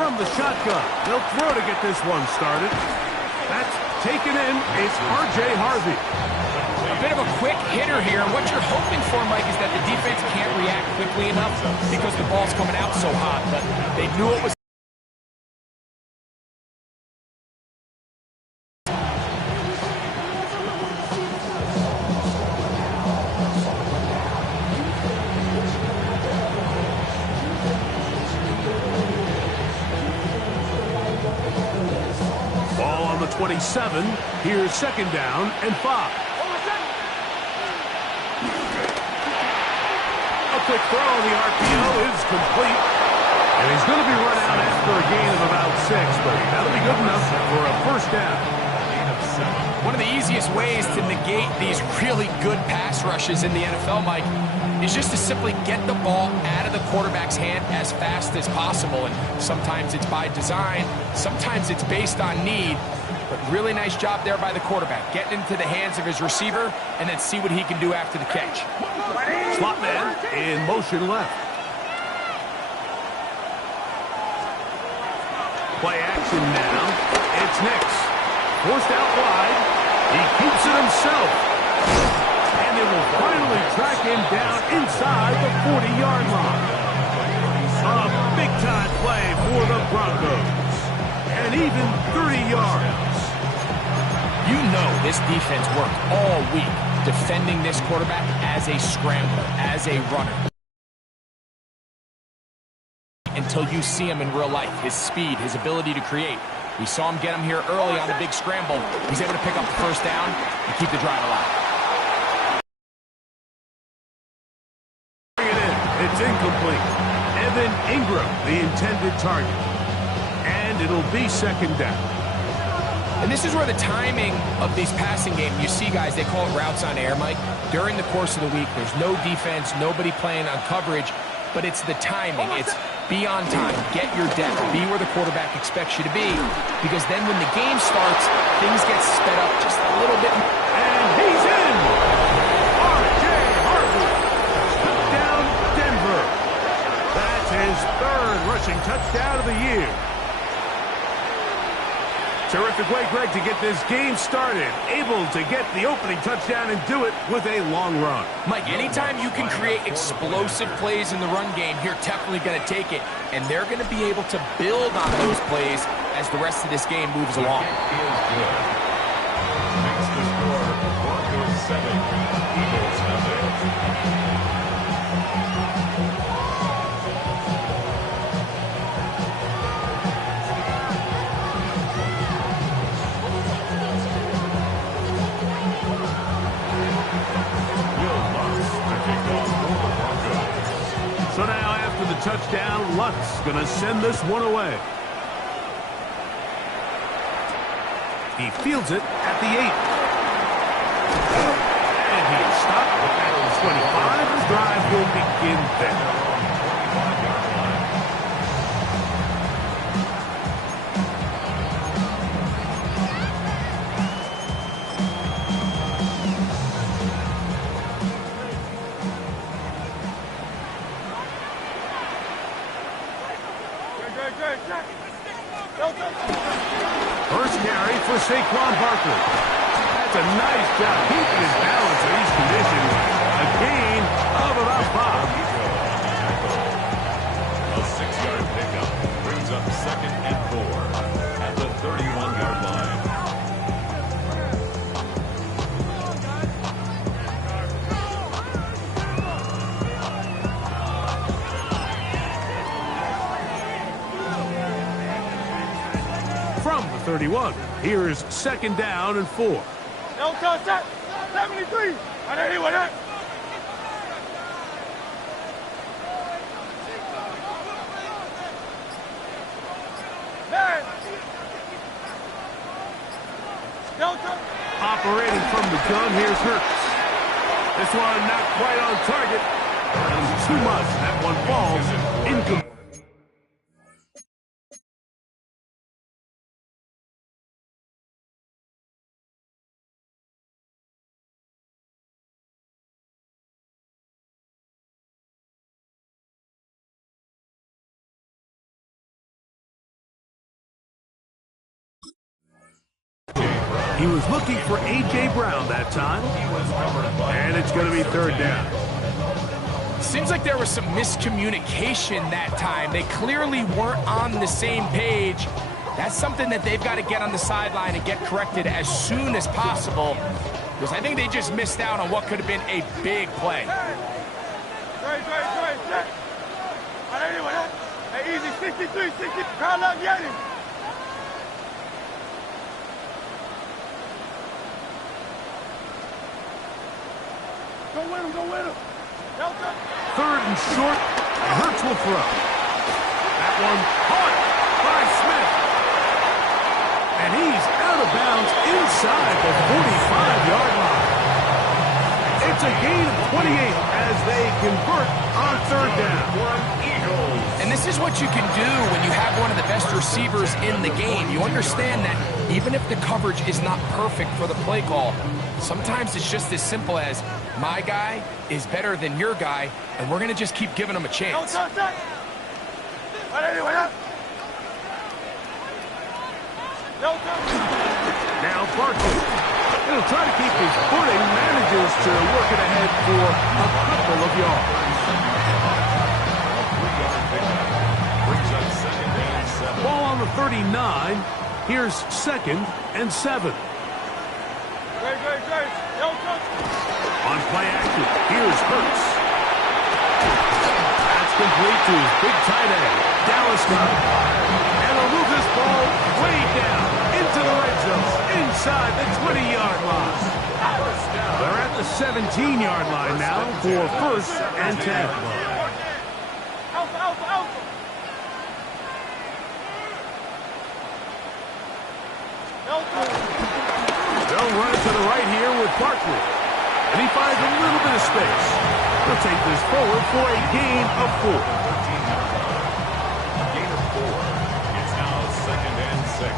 from the shotgun. They'll throw to get this one started. That's taken in. It's R.J. Harvey. A bit of a quick hitter here. What you're hoping for, Mike, is that the defense can't react quickly enough because the ball's coming out so hot. But they knew it was. Ball on the 27. Here's second down and 5. A quick throw on the RPO is complete. And he's going to be run out after a gain of about 6, but that'll be good enough for a first down. One of the easiest ways to negate these really good pass rushes in the NFL, Mike, is just to simply get the ball out of the quarterback's hand as fast as possible. And sometimes it's by design, sometimes it's based on need. But really nice job there by the quarterback, getting into the hands of his receiver and then see what he can do after the catch. Slot man in motion left. Play action now. It's Nix. Forced out wide. He keeps it himself. And they will finally track him down inside the 40-yard line. A big-time play for the Broncos. And even 30 yards. You know this defense worked all week defending this quarterback as a scrambler, as a runner. Until you see him in real life, his speed, his ability to create. We saw him get him here early on the big scramble. He's able to pick up the first down and keep the drive alive. Bring it in. It's incomplete. Evan Ingram, the intended target. And it'll be second down. And this is where the timing of these passing games, you see guys, they call it routes on air, Mike. During the course of the week, there's no defense, nobody playing on coverage, but it's the timing. It's be on time, get your depth, be where the quarterback expects you to be, because then when the game starts, things get sped up just a little bit. And he's in! R.J. Harvey, touchdown Denver. That's his third rushing touchdown of the year. Terrific way, Greg, to get this game started. Able to get the opening touchdown and do it with a long run. Mike, anytime you can create explosive plays in the run game, you're definitely going to take it. And they're going to be able to build on those plays as the rest of this game moves along. Makes the score Broncos 7, Eagles nothing. So now after the touchdown, Luck's going to send this one away. He fields it at the 8. And he's stopped at the 25. The drive will begin there. First carry for Saquon Barkley. That's a nice job keeping his balance in these conditions. A gain of about 5. A 6-yard pickup brings up 2nd and 4 at the 31-yard line. From the 31, here's second down and 4. Eilte set, 73. I know he went up. Operating from the gun, here's Hurts. This one not quite on target. Too much. That one falls incomplete. He was looking for A.J. Brown that time. And it's going to be third down. Seems like there was some miscommunication that time. They clearly weren't on the same page. That's something that they've got to get on the sideline and get corrected as soon as possible, because I think they just missed out on what could have been a big play. Hey, easy, 63, 60. Crowd love Yanni. Go with him, go with him. Third and short. Hurts will throw. That one caught by Smith. And he's out of bounds inside the 45-yard line. It's a gain of 28 as they convert on third down. And this is what you can do when you have one of the best receivers in the game. You understand that even if the coverage is not perfect for the play call, sometimes it's just as simple as my guy is better than your guy, and we're going to just keep giving him a chance. Now Barkley. He'll try to keep his footing, manages to work it ahead for a couple of yards. Ball on the 39. Here's 2nd and 7. On play action, here's Hurts. That's complete to his big tight end, Dallas Goedert. And they'll move this ball way down into the red zone, inside the 20-yard line. They're at the 17-yard line now for 1st and 10. They'll run it to the right here with Barkley. And he finds a little bit of space. He'll take this forward for a gain of 4. Gain of 4. It's now 2nd and 6.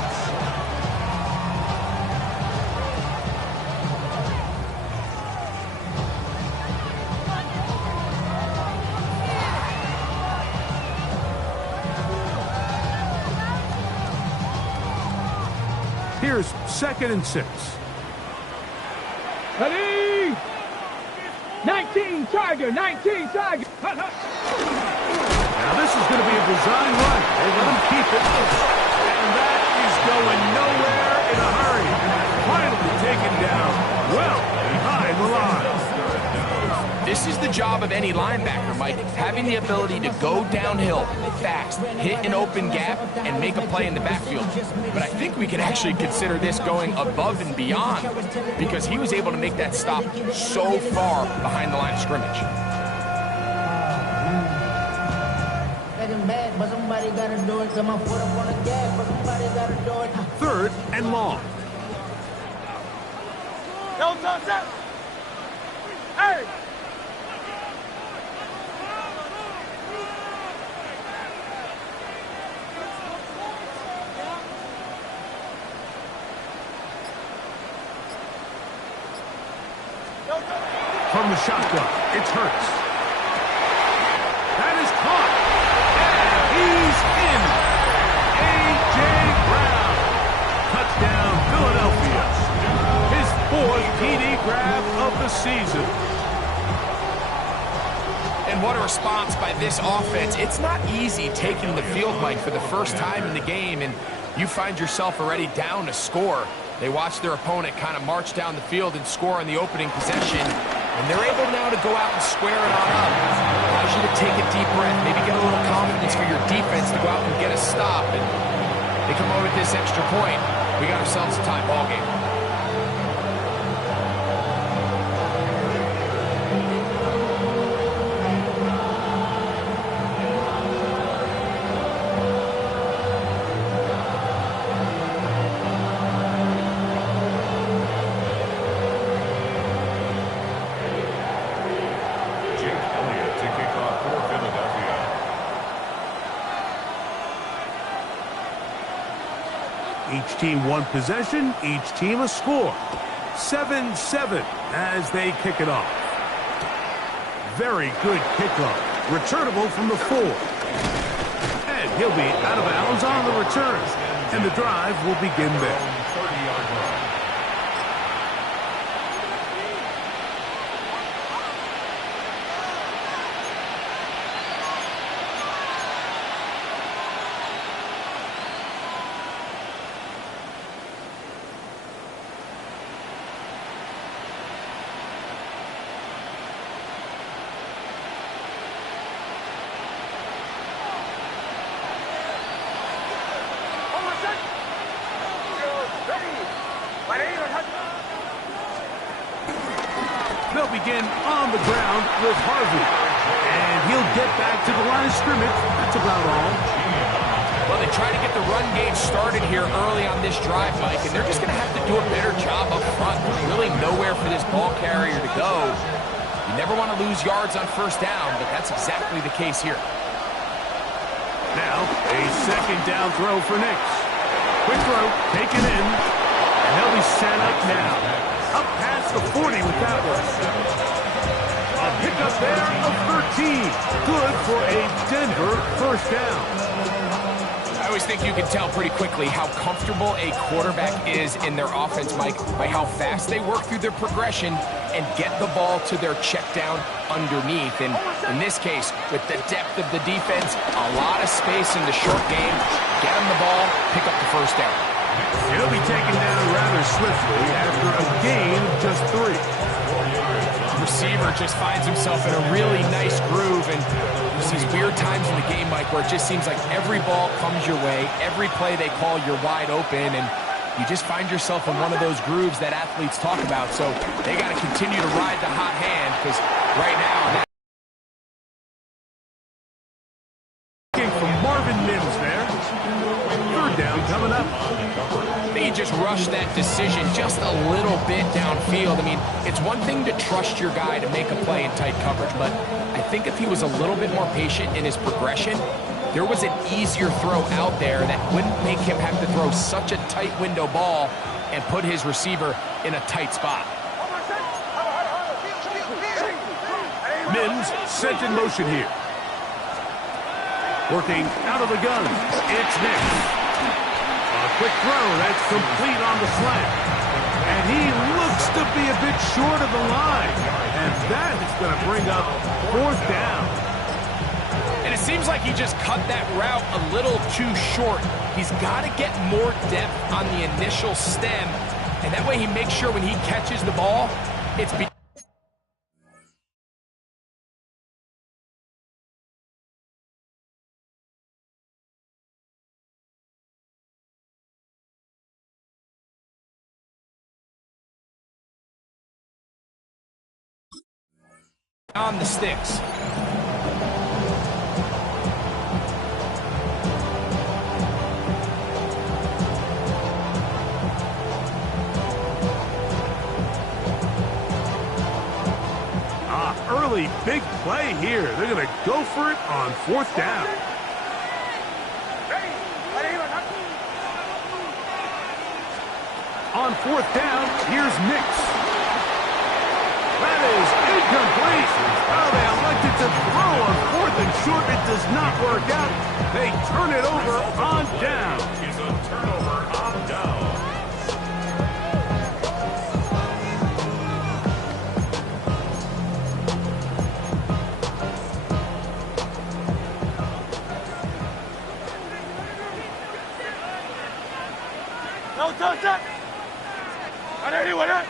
Here's 2nd and 6. Ready? 19 Tiger, 19 Tiger. Now this is going to be a design run. They let him keep it. And that is going nowhere in a hurry. Finally taken down well behind the line. This is the job of any linebacker, Mike, having the ability to go downhill fast, hit an open gap, and make a play in the backfield. But I think we can actually consider this going above and beyond, because he was able to make that stop so far behind the line of scrimmage. Third and long. Hey! From the shotgun, it's Hurts. That is caught. And he's in. A.J. Brown. Touchdown, Philadelphia. His 4th TD grab of the season. And what a response by this offense. It's not easy taking the field, Mike, for the first time in the game, and you find yourself already down to score. They watch their opponent kind of march down the field and score on the opening possession, and they're able now to go out and square it on up. Allows you to take a deep breath, maybe get a little confidence for your defense to go out and get a stop, and they come over with this extra point. We got ourselves a tie ball game. Each team one possession, each team a score. 7-7 as they kick it off. Very good kickoff. Returnable from the 4. And he'll be out of bounds on the return. And the drive will begin there. They'll begin on the ground with Harvey. And he'll get back to the line of scrimmage. That's about all. Well, they try to get the run game started here early on this drive, Mike, and they're just going to have to do a better job up front. There's really nowhere for this ball carrier to go. You never want to lose yards on first down, but that's exactly the case here. Now, a second down throw for Nix. Quick throw, taken in, and he'll be set up now. Up past the 40 with that one. A pickup there of 13. Good for a Denver first down. I always think you can tell pretty quickly how comfortable a quarterback is in their offense, Mike, by how fast they work through their progression and get the ball to their check down underneath. And in this case, with the depth of the defense, a lot of space in the short game, get them the ball, pick up the first down. He'll be taken down rather swiftly after a gain of just 3. Receiver just finds himself in a really nice groove, and there's these weird times in the game, Mike, where it just seems like every ball comes your way, every play they call, you're wide open, and you just find yourself in one of those grooves that athletes talk about. So they got to continue to ride the hot hand, because right now, from Marvin Mims there. Third down coming up. They just rushed that decision just a little bit downfield. I mean, it's one thing to trust your guy to make a play in tight coverage, but I think if he was a little bit more patient in his progression, there was an easier throw out there that wouldn't make him have to throw such a tight window ball and put his receiver in a tight spot. Mims sent in motion here. Working out of the gun. It's Nix. A quick throw that's complete on the slant. And he looks to be a bit short of the line. And that is going to bring up fourth down. And it seems like he just cut that route a little too short. He's got to get more depth on the initial stem. And that way he makes sure when he catches the ball, it's on the sticks. Early big play here. They're going to go for it on fourth down. On fourth down, here's Nix. That is incomplete. Oh, they elected to throw on fourth and short. It does not work out. They turn it over on down. Is a turnover on down. No touch that. Anyone else?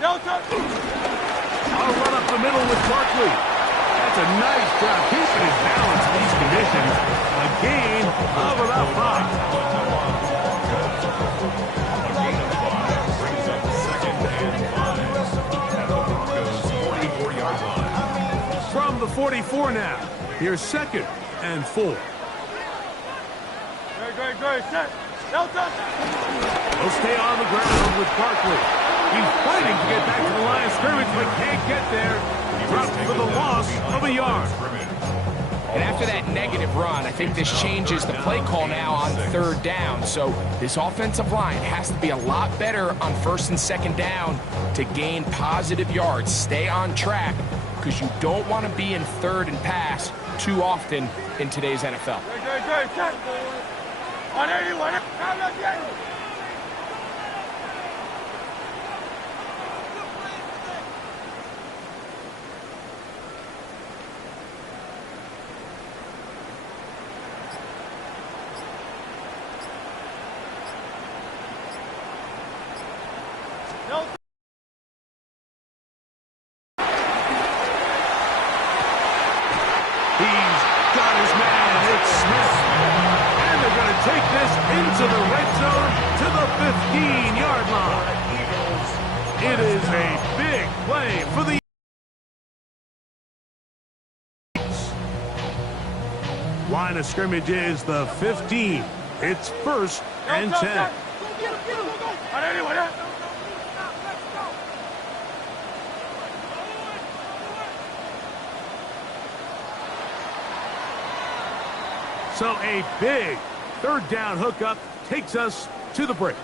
No touch. I'll run up the middle with Barkley. That's a nice job keeping his balance in these conditions. A gain of about 5. Brings up second and 5 at the Broncos' 44-yard line. From the 44 now. Here's second and 4. Great. Set. No touch. He'll stay on the ground with Barkley. He's fighting to get back to the line of scrimmage, but can't get there. Dropped for the loss of a yard. And after that negative run, I think this changes the play call now on third down. So this offensive line has to be a lot better on first and second down to gain positive yards. Stay on track, because you don't want to be in third and pass too often in today's NFL. Great. Set. 181. take this into the red zone to the 15-yard line. It is a big play for the line of scrimmage is the 15. It's 1st and 10. So a big 3rd down hookup takes us to the break.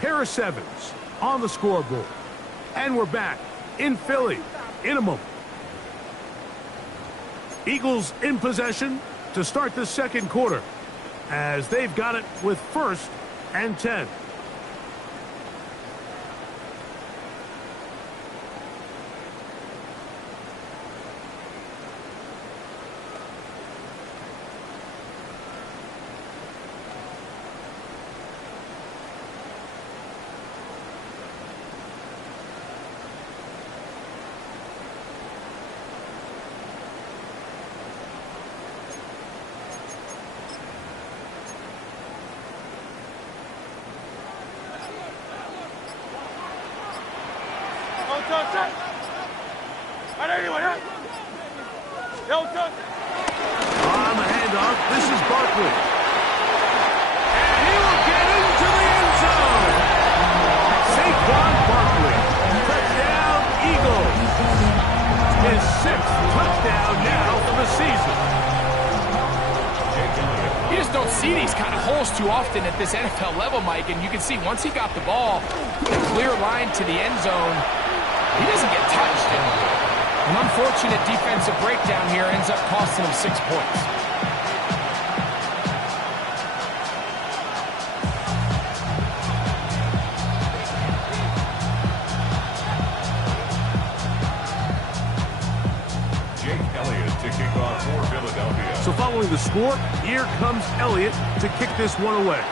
Pair of 7s on the scoreboard. And we're back in Philly in a moment. Eagles in possession to start the 2nd quarter as they've got it with 1st and 10. On the handoff, this is Barkley. And he will get into the end zone. Saquon Barkley. Touchdown, Eagles. His 6th touchdown now for the season. You just don't see these kind of holes too often at this NFL level, Mike, and you can see once he got the ball, the clear line to the end zone, he doesn't get touched. An unfortunate defensive breakdown here ends up costing him 6 points. Jake Elliott to kick off for Philadelphia. So following the score, here comes Elliott to kick this one away.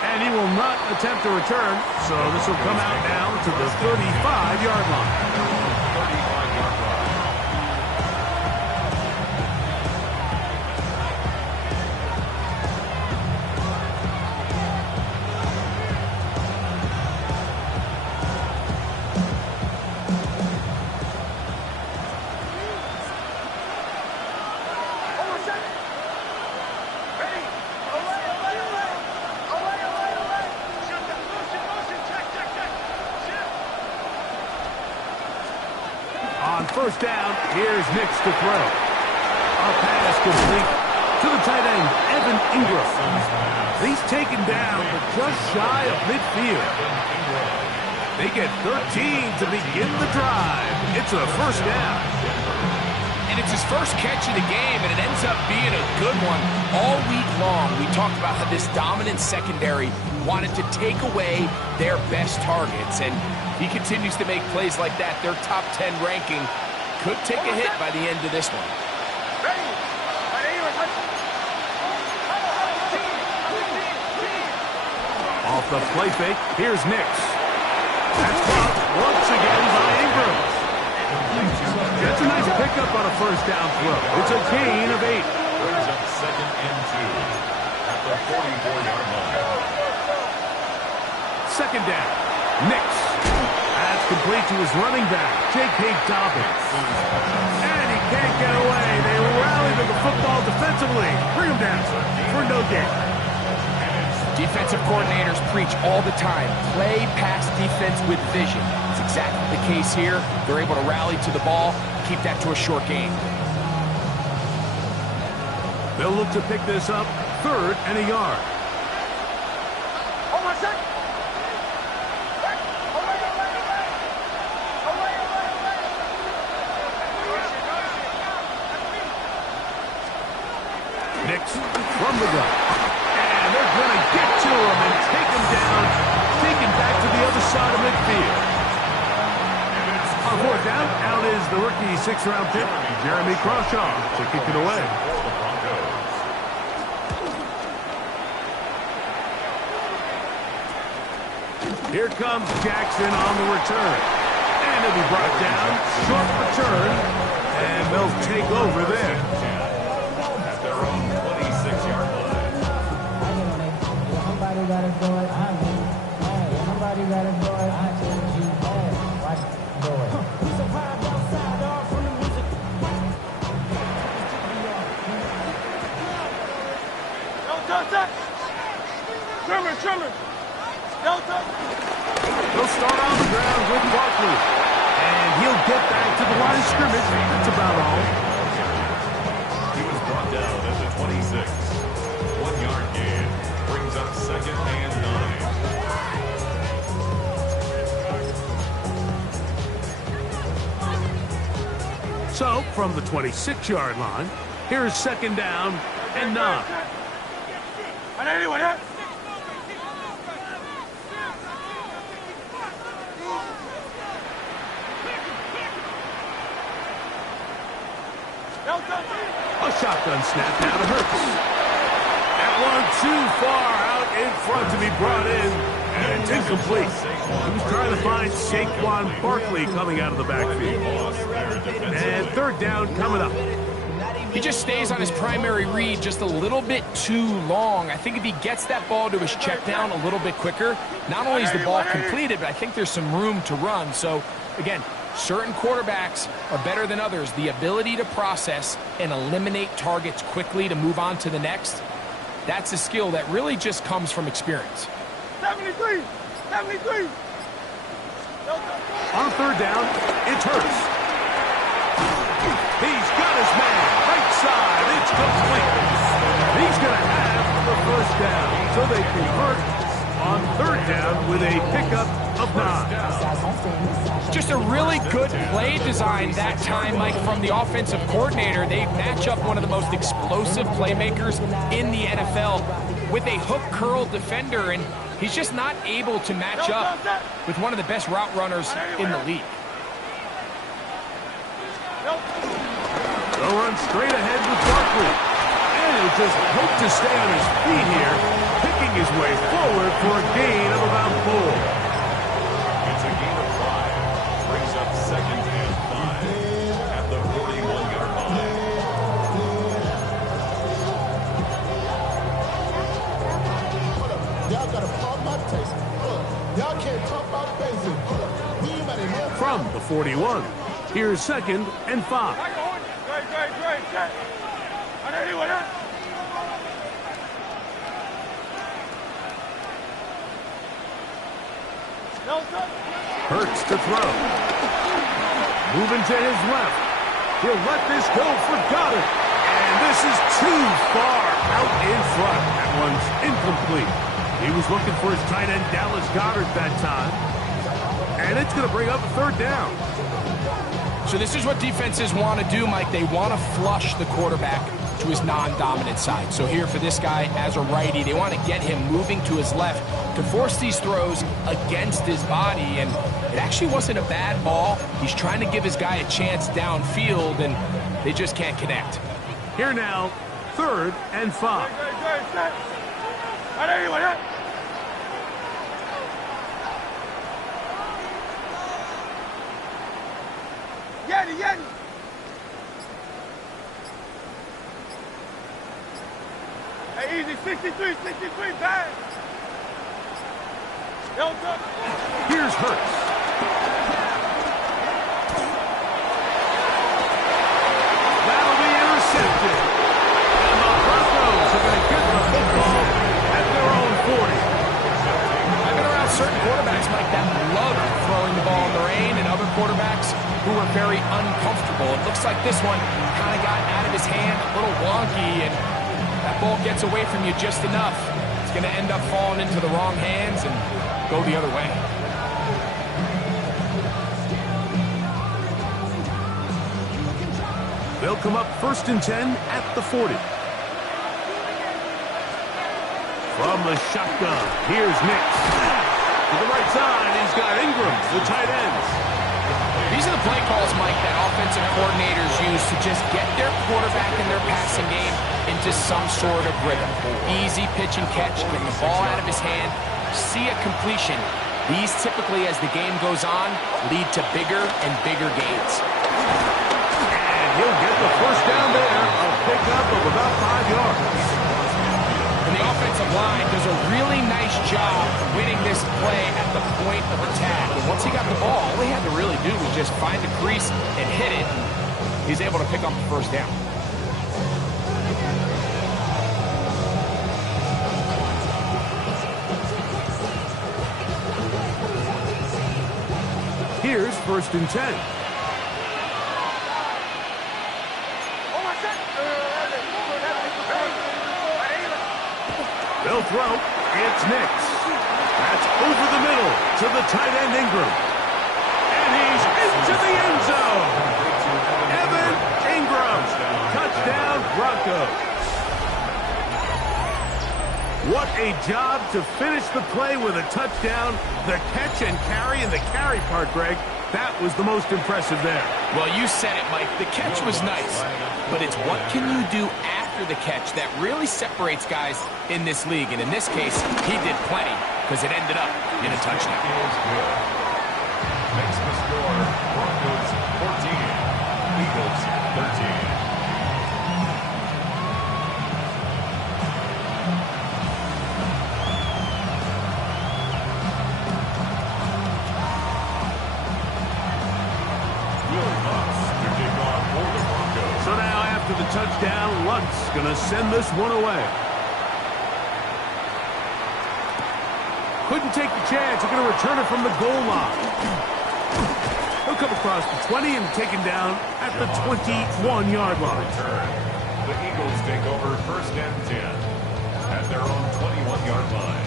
And he will not attempt to return, so this will come out now to the 35-yard line. 35-yard line. On 1st down, here's Nix to throw. A pass complete to the tight end, Evan Ingram. He's taken down, but just shy of midfield. They get 13 to begin the drive. It's a 1st down. And it's his first catch of the game, and it ends up being a good one all week long. We talked about how this dominant secondary wanted to take away their best targets, and he continues to make plays like that. Their top 10 ranking could take a hit by the end of this one. Off the play fake, here's Nix. That's blocked once again by Ingram. That's a nice pickup on a 1st down throw. It's a gain of 8. Brings up 2nd and 2 at the 44-yard line. 2nd down, Nix. That's complete to his running back, J.K. Dobbins. And he can't get away. They rally to the football defensively. Bring him down for no gain. Defensive coordinators preach all the time, play pass defense with vision. It's exactly the case here. They're able to rally to the ball, keep that to a short gain. They'll look to pick this up 3rd and a yard. Nix from the gun. And they're going to get to him and take him down, taken back to the other side of midfield. On 4th down, out is the rookie 6th-round pick, Jeremy Crawshaw, to kick it away. Here comes Jackson on the return. And it'll be brought down, short return, and they'll take over there. gotta do it, I mean, hey, somebody gotta do it, I change you, hey, watch it, do it. We survived outside, all from the music. Don't touch that. Trimmer. Don't touch. He'll start on the ground with Barkley. And he'll get back to the line of scrimmage. That's about all. He was brought down at the 26. 1 yard gain. Brings up second and 9. So, from the 26-yard line, here's second down and 9. Anyone here? A shotgun snap now to Hurts. That one too far out in front to be brought in, and it's incomplete. He was trying to find Saquon Barkley coming out of the backfield. And third down coming up. He just stays on his primary read just a little bit too long. I think if he gets that ball to his check down a little bit quicker, not only is the ball completed, but I think there's some room to run. So, again, certain quarterbacks are better than others. The ability to process and eliminate targets quickly to move on to the next, that's a skill that really just comes from experience. 73. On third down, it's Hurts. He's got his man. Right side. It's complete. He's going to have the first down. So they convert on third down with a pickup of 9. Just a really good play design that time, Mike, from the offensive coordinator. They match up one of the most explosive playmakers in the NFL with a hook curl defender, and he's just not able to match up with one of the best route runners in the league. They'll run straight ahead with Barkley. And he'll just hope to stay on his feet here, picking his way forward for a gain of about 4. It's a gain of 5. Brings up second and 5 at the 41-yard line. Y'all gotta pump my taste. Y'all can't talk about basic. From the 41, here's second and 5. Great. Anyone here? Hurts to throw. Moving to his left. He'll let this go for Goddard. And this is too far out in front. That one's incomplete. He was looking for his tight end, Dallas Goddard, that time. And it's going to bring up a third down. So this is what defenses want to do, Mike. They want to flush the quarterback to his non-dominant side. So here for this guy as a righty, they want to get him moving to his left to force these throws against his body. And it actually wasn't a bad ball. He's trying to give his guy a chance downfield, and they just can't connect. Here now, third and 5. Anyone here? Yeti. Hey, easy, 63, bang. Here's Hurts. That'll be intercepted. And the Broncos are going to get the football at their own 40. I've been around certain quarterbacks, Mike, that love throwing the ball in the rain, and other quarterbacks who are very uncomfortable. It looks like this one kind of got out of his hand, a little wonky, and that ball gets away from you just enough. It's going to end up falling into the wrong hands and go the other way. They'll come up first and 10 at the 40. From the shotgun, here's Nix. To the right side, he's got Ingram, the tight ends. These are the play calls, Mike, that offensive coordinators use to just get their quarterback and their passing game into some sort of rhythm. Easy pitch and catch, get the ball out of his hand, see a completion. These typically, as the game goes on, lead to bigger and bigger gains. And he'll get the first down there, a pickup of about 5 yards. And the offense offensive line does a really nice job winning this play at the point of attack. And once he got the ball, all he had to really do was just find the crease and hit it. He's able to pick up the first down. Here's 1st and 10. They'll throw. It's Nix. That's over the middle to the tight end Ingram. And he's into the end zone. Evan Ingram. Touchdown Broncos. What a job to finish the play with a touchdown. The catch and carry, and the carry part, Greg, that was the most impressive there. Well, you said it, Mike. The catch was nice, but it's what can you do after the catch that really separates guys in this league. And in this case, he did plenty because it ended up in a touchdown. Makes the score Broncos 14, Eagles 13. So now after the touchdown, Luck's going to send this one away. Couldn't take the chance. They're going to return it from the goal line. He'll come across the 20 and taken down at the 21-yard line. The Eagles take over 1st and 10 at their own 21-yard line.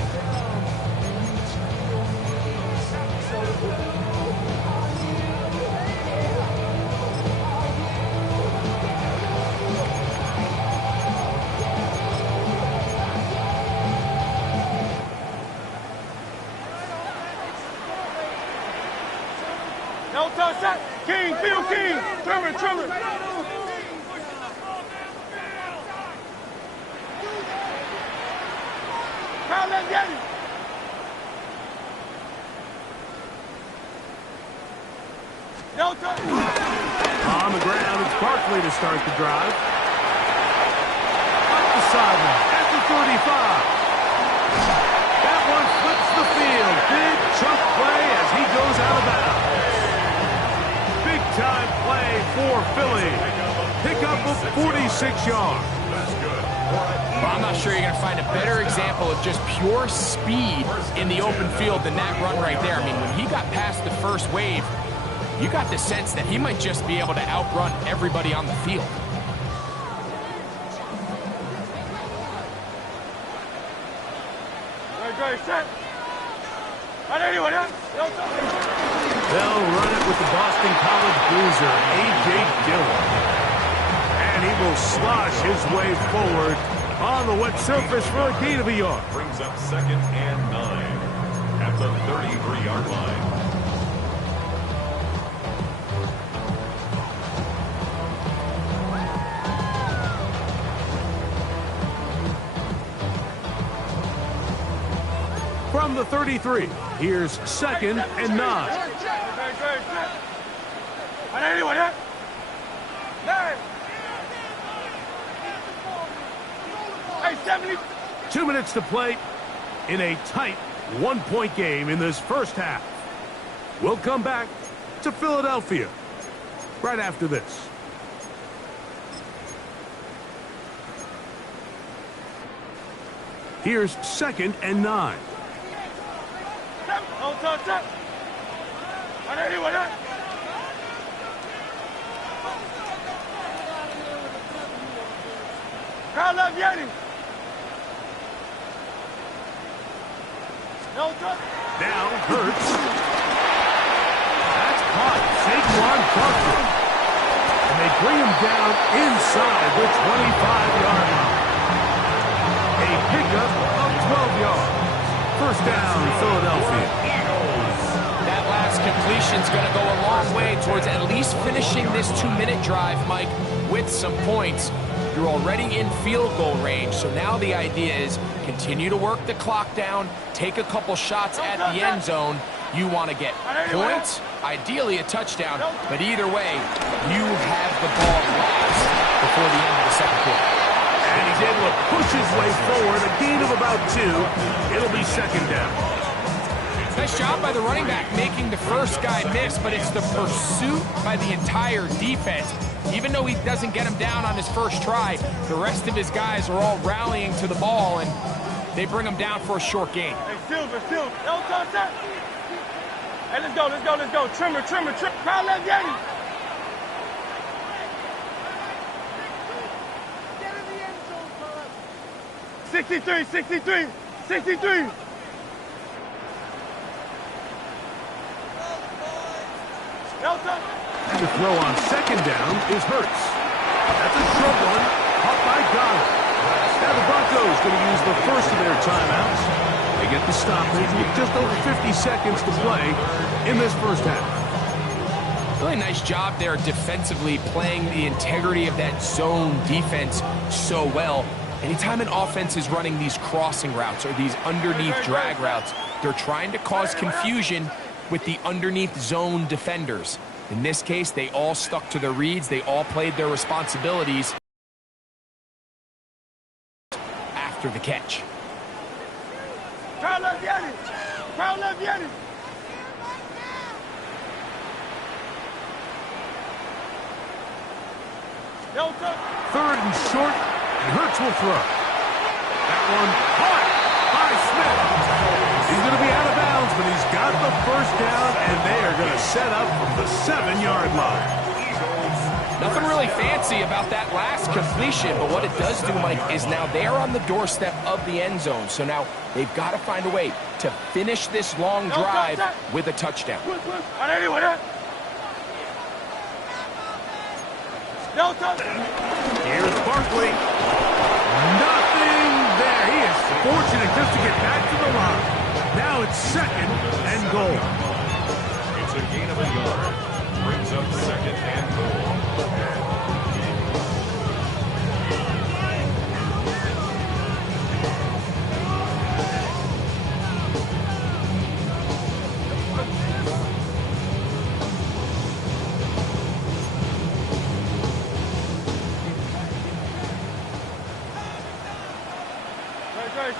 No touch that. King, Bill King. Trevor. Kyle, let's get it. No touch. On the ground, it's Barkley to start the drive. Up the sideline at the 35. That one flips the field. Big chunk play as he goes out of bounds. Big-time play for Philly. Pick up of 46 yards. Well, I'm not sure you're going to find a better example of just pure speed in the open field than that run right there. I mean, when he got past the first wave, you got the sense that he might just be able to outrun everybody on the field. Great, set. Anyone else? No touch. They'll run it with the Boston College bruiser, A.J. Dillon. And he will slosh his way forward on the wet surface for a gain of a yard. Brings up 2nd and 9 at the 33-yard line. From the 33, here's 2nd and 9. Anyone else? Hey, 70. 2 minutes to play in a tight one-point game in this first half. We'll come back to Philadelphia right after this. Here's 2nd and 9. No touch that. Anyone else? Kyle, let's get it. No touch. Now Hurts. That's caught. Saquon Barkley. And they bring him down inside the 25-yard line. A pickup of 12 yards. First down, Philadelphia. That last completion's going to go a long way towards at least finishing this 2-minute drive, Mike, with some points. You're already in field goal range, so now the idea is continue to work the clock down, take a couple shots at the end zone. You want to get points, ideally a touchdown, but either way, you have the ball last before the end of the second quarter. And And he's able to push his way forward, a gain of about 2. It'll be second down. Nice job by the running back making the first guy miss, but it's the pursuit by the entire defense. Even though he doesn't get him down on his first try, the rest of his guys are all rallying to the ball, and they bring him down for a short gain. Hey, Silver. Don't touch that. Hey, let's go. Trimmer. Crowd left, Yanni. Get in the end zone, 63. Don't touch. And the throw on second down is Hurts. That's a short one, caught by Goddard. Now the Broncos going to use the first of their timeouts. They get the stoppage with just over 50 seconds to play in this first half. Really nice job there defensively, playing the integrity of that zone defense so well. Anytime an offense is running these crossing routes or these underneath drag routes, they're trying to cause confusion with the underneath zone defenders. In this case, they all stuck to their reads. They all played their responsibilities after the catch. Crowd left, Yanni. Don't touch. Third and short, and Hurts will throw. That one caught by Smith. He's going to be out of bounds, but he's got the first down, and they are going to set up from the 7-yard line. Nothing really fancy about that last completion, but what it does do, Mike, is now they're on the doorstep of the end zone. So now they've got to find a way to finish this long drive with a touchdown. Don't touch. Here's Barkley. Nothing there. He is fortunate just to get back to the line. Now it's second and goal. It's a gain of a yard. Brings up second and goal.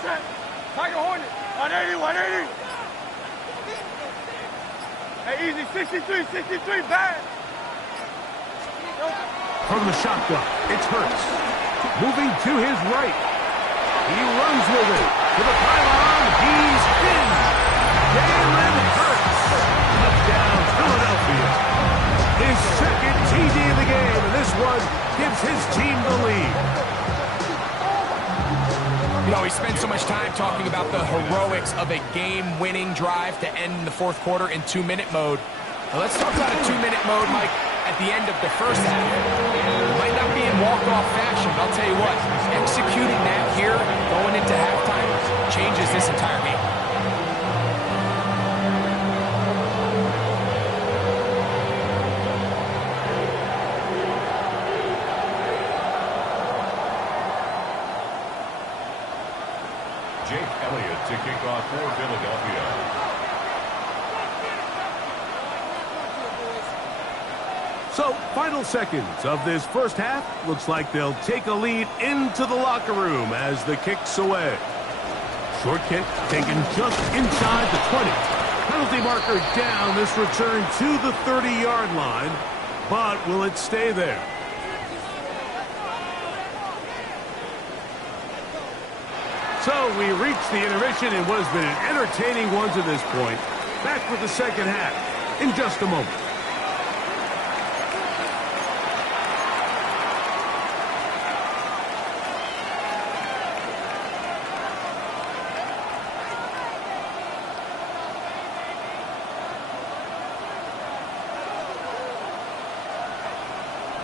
Set. Tiger Hornet. 180. Hey, easy. 63. Bad. From the shotgun, it's Hurts. Moving to his right. He runs with it. To the pylon. He's in. Jalen Hurts. Touchdown, Philadelphia. His second TD of the game, and this one gives his team the lead. You know, we spent so much time talking about the heroics of a game-winning drive to end the fourth quarter in 2-minute mode. Now let's talk about a 2-minute mode, Mike, at the end of the first half. It might not be in walk-off fashion, but I'll tell you what, executing that here, going into halftime, changes this entire game. To kick off for Philadelphia. So, final seconds of this first half. Looks like they'll take a lead into the locker room as the kick's away. Short kick taken just inside the 20. Penalty marker down. This return to the 30-yard line. But will it stay there? So we reach the intermission in what has been an entertaining one to this point. Back with the second half in just a moment.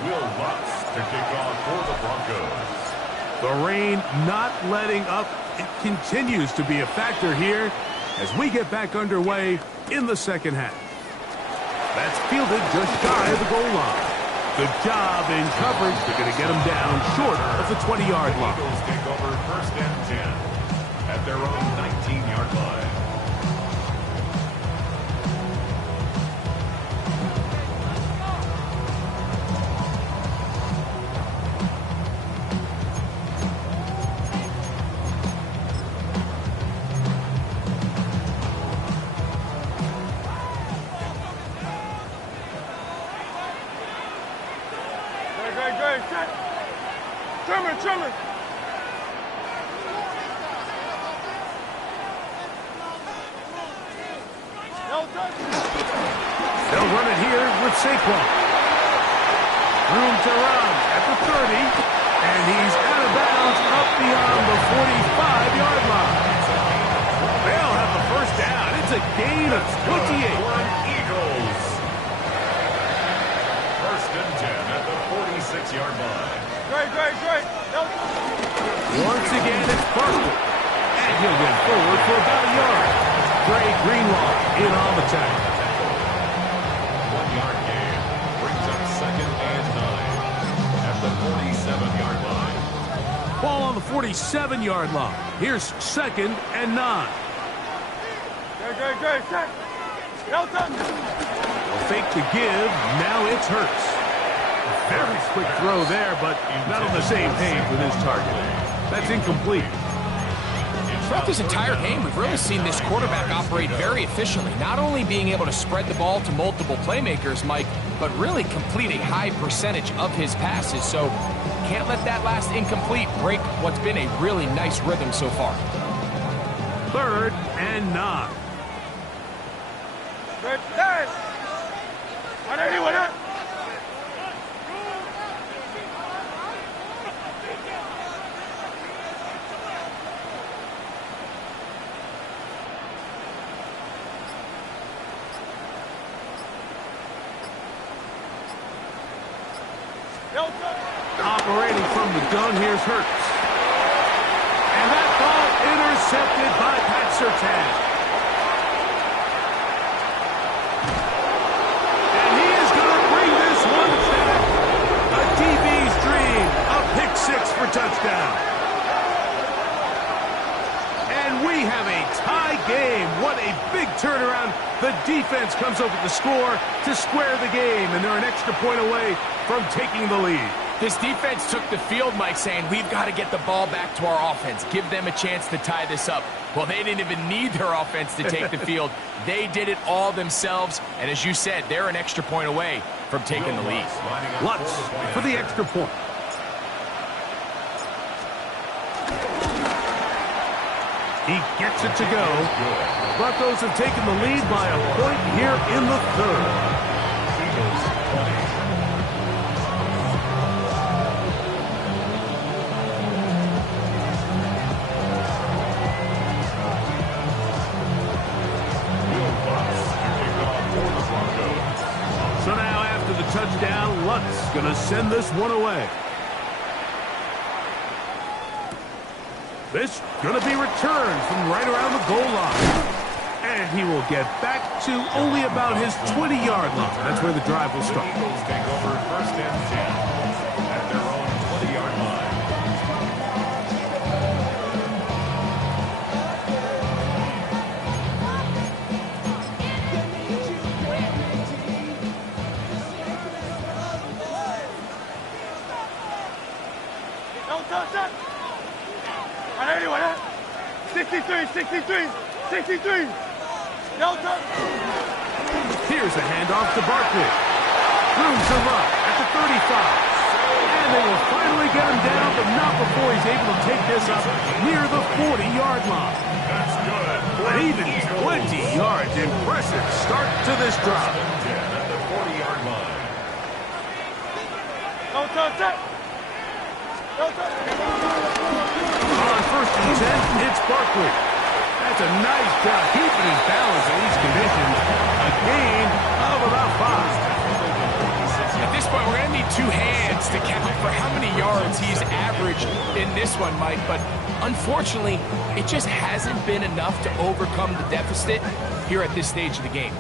Will Lutz to kick off for the Broncos. The rain not letting up. It continues to be a factor here as we get back underway in the second half. That's fielded just shy of the goal line. Good job in coverage. They're going to get him down short of the 20-yard line. Eagles take over first and 10 at their own 19-yard line. great. Set. Trimmer, trimmer. No touch. They'll run it here with Saquon. Room to run at the 30, and he's out of bounds up beyond the 45-yard line. They'll have the first down. It's a gain of 28. Eagles. First and 10 at the 46-yard line. Great. No touch. Once again, it's Parker. And he'll get forward for about a yard. Trey Greenlaw in on the tackle. 1-yard gain brings up second and 9 at the 47-yard line. Ball on the 47-yard line. Here's second and 9. Great. Set. No touch. They'll fake the give. Now it's Hurts. Very quick throw there, but not on the same page with his target. That's incomplete. Throughout this entire game, we've really seen this quarterback operate very efficiently, not only being able to spread the ball to multiple playmakers, Mike, but really complete a high percentage of his passes. So can't let that last incomplete break what's been a really nice rhythm so far. Third and 9. Great. Dad. On anyone else? Operating from the gun, here's Hurts. And that ball intercepted by Pat Surtain. And he is going to bring this one back. A DB's dream. A pick six for touchdown. And we have a tie game. What a big turnaround. The defense comes up with the score to square the game, and they're an extra point away from taking the lead. This defense took the field, Mike, saying we've got to get the ball back to our offense, give them a chance to tie this up. Well, they didn't even need their offense to take the field. They did it all themselves, and as you said, they're an extra point away from taking the lead. Lutz for the extra point. He gets it to go. Broncos have taken the lead by a point here in the third. So now after the touchdown, Lutz going to send this one away. This going to be returned from right around the goal line. And he will get back to only about his 20-yard line. That's where the drive will start. Eagles take over first and 10 at their own 20-yard line. No touch that. On anyone else? 63. No touch. Here's a handoff to Barkley. Room to run at the 35. And they will finally get him down, but not before he's able to take this up near the 40-yard line. That's good. An even 20 yards. Impressive start to this drive. 10 at the 40-yard line. No touch that. No touch. On first and 10, it's Barkley. That's a nice job keeping his balance in these conditions. A gain of about 5. At this point, we're going to need two hands to count for how many yards he's averaged in this one, Mike. But unfortunately, it just hasn't been enough to overcome the deficit here at this stage of the game.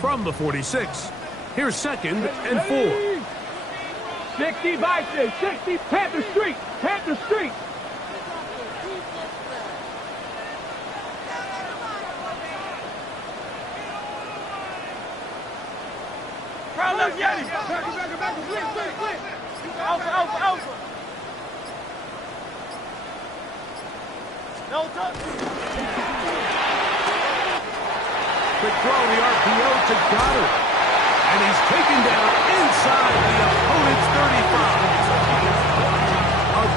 From the 46, here's second and 4. 60 Vikings, 60 Panther Street. Crowd, let's get him. Back, blitz. Alpha. No touch. Quick throw, the RPO to Goddard. And he's taken down inside the opponent's 35.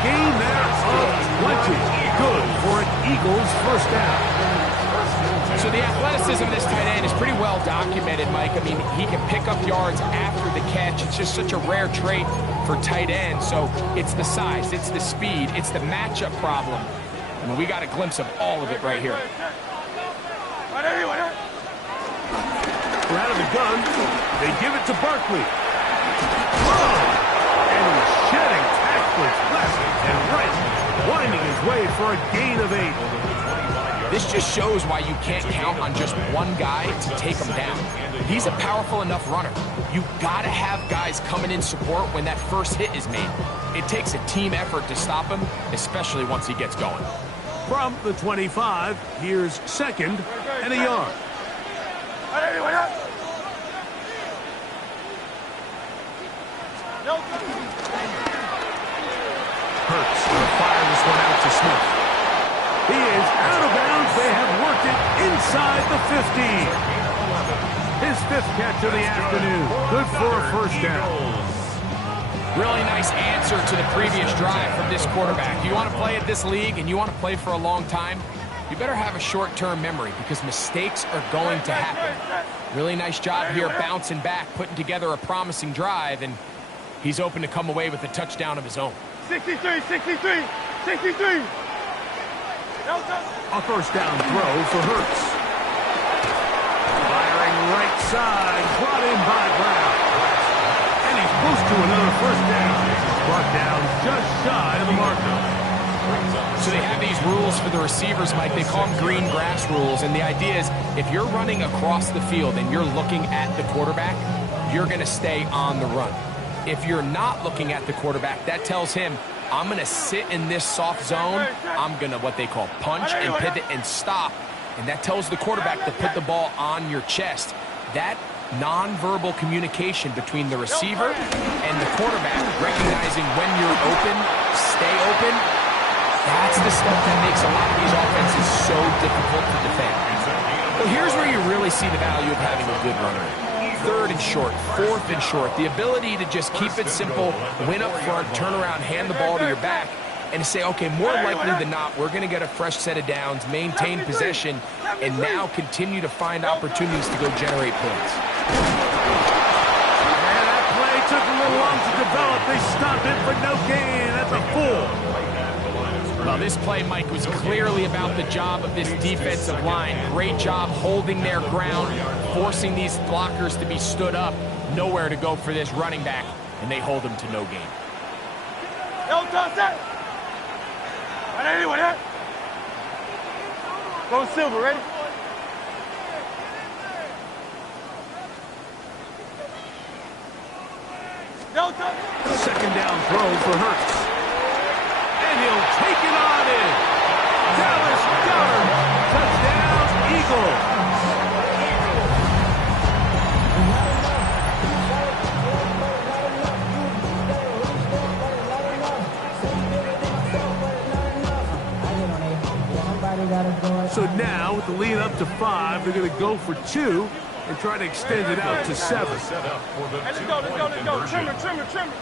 gain there of 20. Good for an Eagles first down. So the athleticism of this tight end is pretty well documented, Mike. I mean, he can pick up yards after the catch. It's just such a rare trait for tight ends. So it's the size, it's the speed, it's the matchup problem. I mean, we got a glimpse of all of it right here. We're out of the gun. They give it to Barkley. Whoa! And he's shedding tacklers left and right, winding his way for a gain of 8. This just shows why you can't count on just one guy to take him down. He's a powerful enough runner. You've got to have guys coming in support when that first hit is made. It takes a team effort to stop him, especially once he gets going. From the 25, here's 2nd and a yard. Hurts will fire this one out to Smith. He is out of bounds. They have worked it inside the 50. His 5th catch of the afternoon. Good for a first down. Really nice answer to the previous drive from this quarterback. You want to play at this league and you want to play for a long time, you better have a short-term memory because mistakes are going to happen. Really nice job here bouncing back, putting together a promising drive, and he's open to come away with a touchdown of his own. 63. A first down throw for Hurts. Firing right side, brought in by Brown. And he's close to another first down. Brought down just shy of the marker. So they have these rules for the receivers, Mike. They call them green grass rules. And the idea is if you're running across the field and you're looking at the quarterback, you're going to stay on the run. If you're not looking at the quarterback, that tells him, I'm going to sit in this soft zone. I'm going to what they call punch and pivot and stop. And that tells the quarterback to put the ball on your chest. That nonverbal communication between the receiver and the quarterback, recognizing when you're open, stay open, that's the stuff that makes a lot of these offenses so difficult to defend. Well, here's where you really see the value of having a good runner. 3rd and short, 4th and short. The ability to just keep it simple, win up front, turn around, hand the ball to your back, and to say, okay, more likely than not, we're going to get a fresh set of downs, maintain possession, and now continue to find opportunities to go generate points. And that play took a little long to develop. They stopped it for no gain. That's a full. Well, this play, Mike, was clearly about the job of this defensive line. Great job holding their ground, forcing these blockers to be stood up. Nowhere to go for this running back, and they hold him to no gain. Go Silver, ready? Second down throw for Hurts. And he'll take it on in. Dallas Goddard. Touchdown, Eagles. So now, with the lead up to 5, they're going to go for 2 and try to extend it out to 7. Let's go. Trimmer.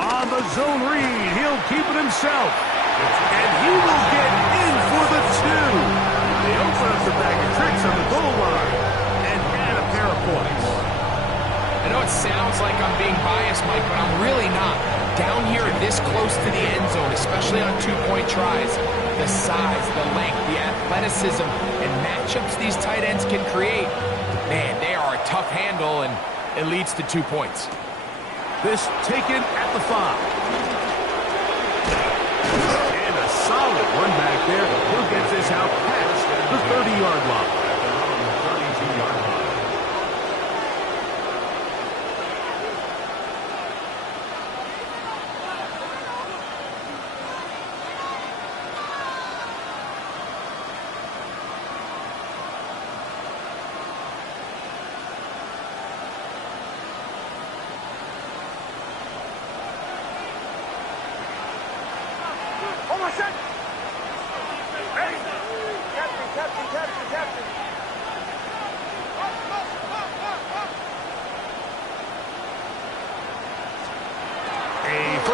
On the zone read, he'll keep it himself. And he will get in for the 2. They open up the bag of tricks on the goal line and add a pair of points. I know it sounds like I'm being biased, Mike, but I'm really not. Down here this close to the end zone, especially on 2-point tries, the size, the length, the athleticism, and matchups these tight ends can create, man, they are a tough handle, and it leads to 2 points. This taken at the 5. And a solid run back there. He'll get this out past the 30-yard line.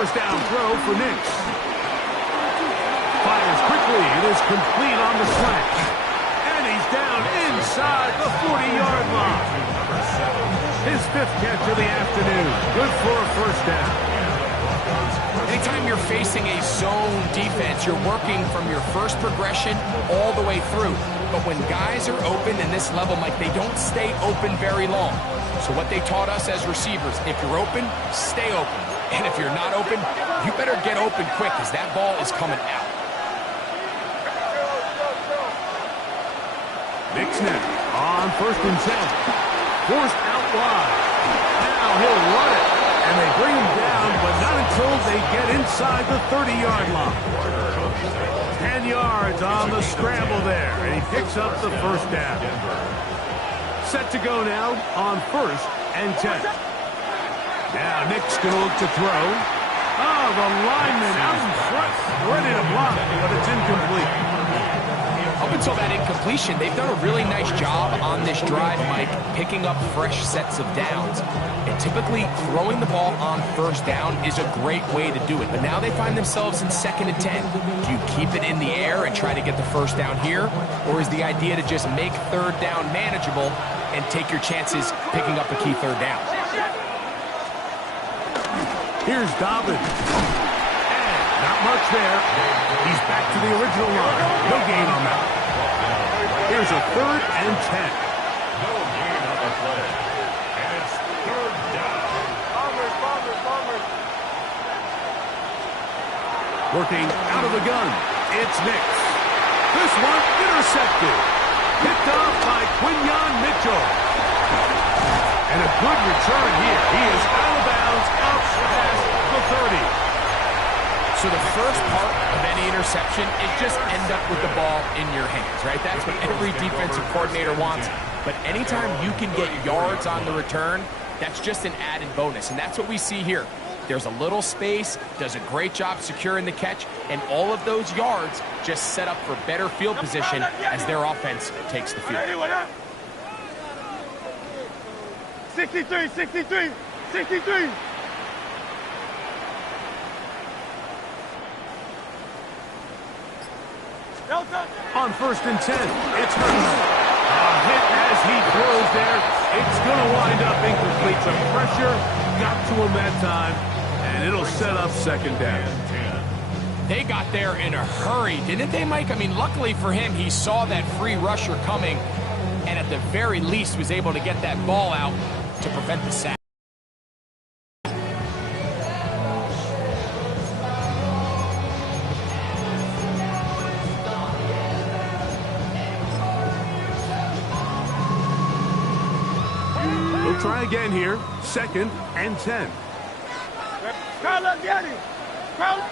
first down throw for Nix. Fires quickly. It is complete on the slant. And he's down inside the 40-yard line. His 5th catch of the afternoon. Good for a first down. Anytime you're facing a zone defense, you're working from your first progression all the way through. But when guys are open in this level, Mike, they don't stay open very long. So what they taught us as receivers, if you're open, stay open. And if you're not open, you better get open quick because that ball is coming out. Nick Snap on 1st and 10. Forced out wide. Now he'll run it. And they bring him down, but not until they get inside the 30-yard line. 10 yards on the scramble there, and he picks up the first down. Set to go now on 1st and 10. Now Nick's going to look to throw. Oh, the lineman out in front, ready to block, but it's incomplete. Up until that incompletion, they've done a really nice job on this drive, Mike, picking up fresh sets of downs. And typically, throwing the ball on 1st down is a great way to do it. But now they find themselves in 2nd and 10. Do you keep it in the air and try to get the first down here? Or is the idea to just make 3rd down manageable and take your chances picking up a key 3rd down? Here's Dobbins. And not much there. He's back to the original line. No gain on that. Here's a 3rd and 10. No gain on the play. And it's 3rd down. Bombers. Working out of the gun. It's Nix. This one intercepted. Picked off by Quinyon Mitchell. And a good return here. He is out of bounds up past the 30. So the first part of any interception is just end up with the ball in your hands, right? That's what every defensive coordinator wants. But anytime you can get yards on the return, that's just an added bonus. And that's what we see here. There's a little space, does a great job securing the catch, and all of those yards just set up for better field position as their offense takes the field. 63. On 1st and 10, it's Hurts. A hit as he throws there. It's going to wind up incomplete. The pressure got to him that time, and it'll set up 2nd down. They got there in a hurry, didn't they, Mike? I mean, luckily for him, he saw that free rusher coming, and at the very least was able to get that ball out to prevent the sack. We'll try again here. 2nd and 10. Crowd up, Yanni. Crowd.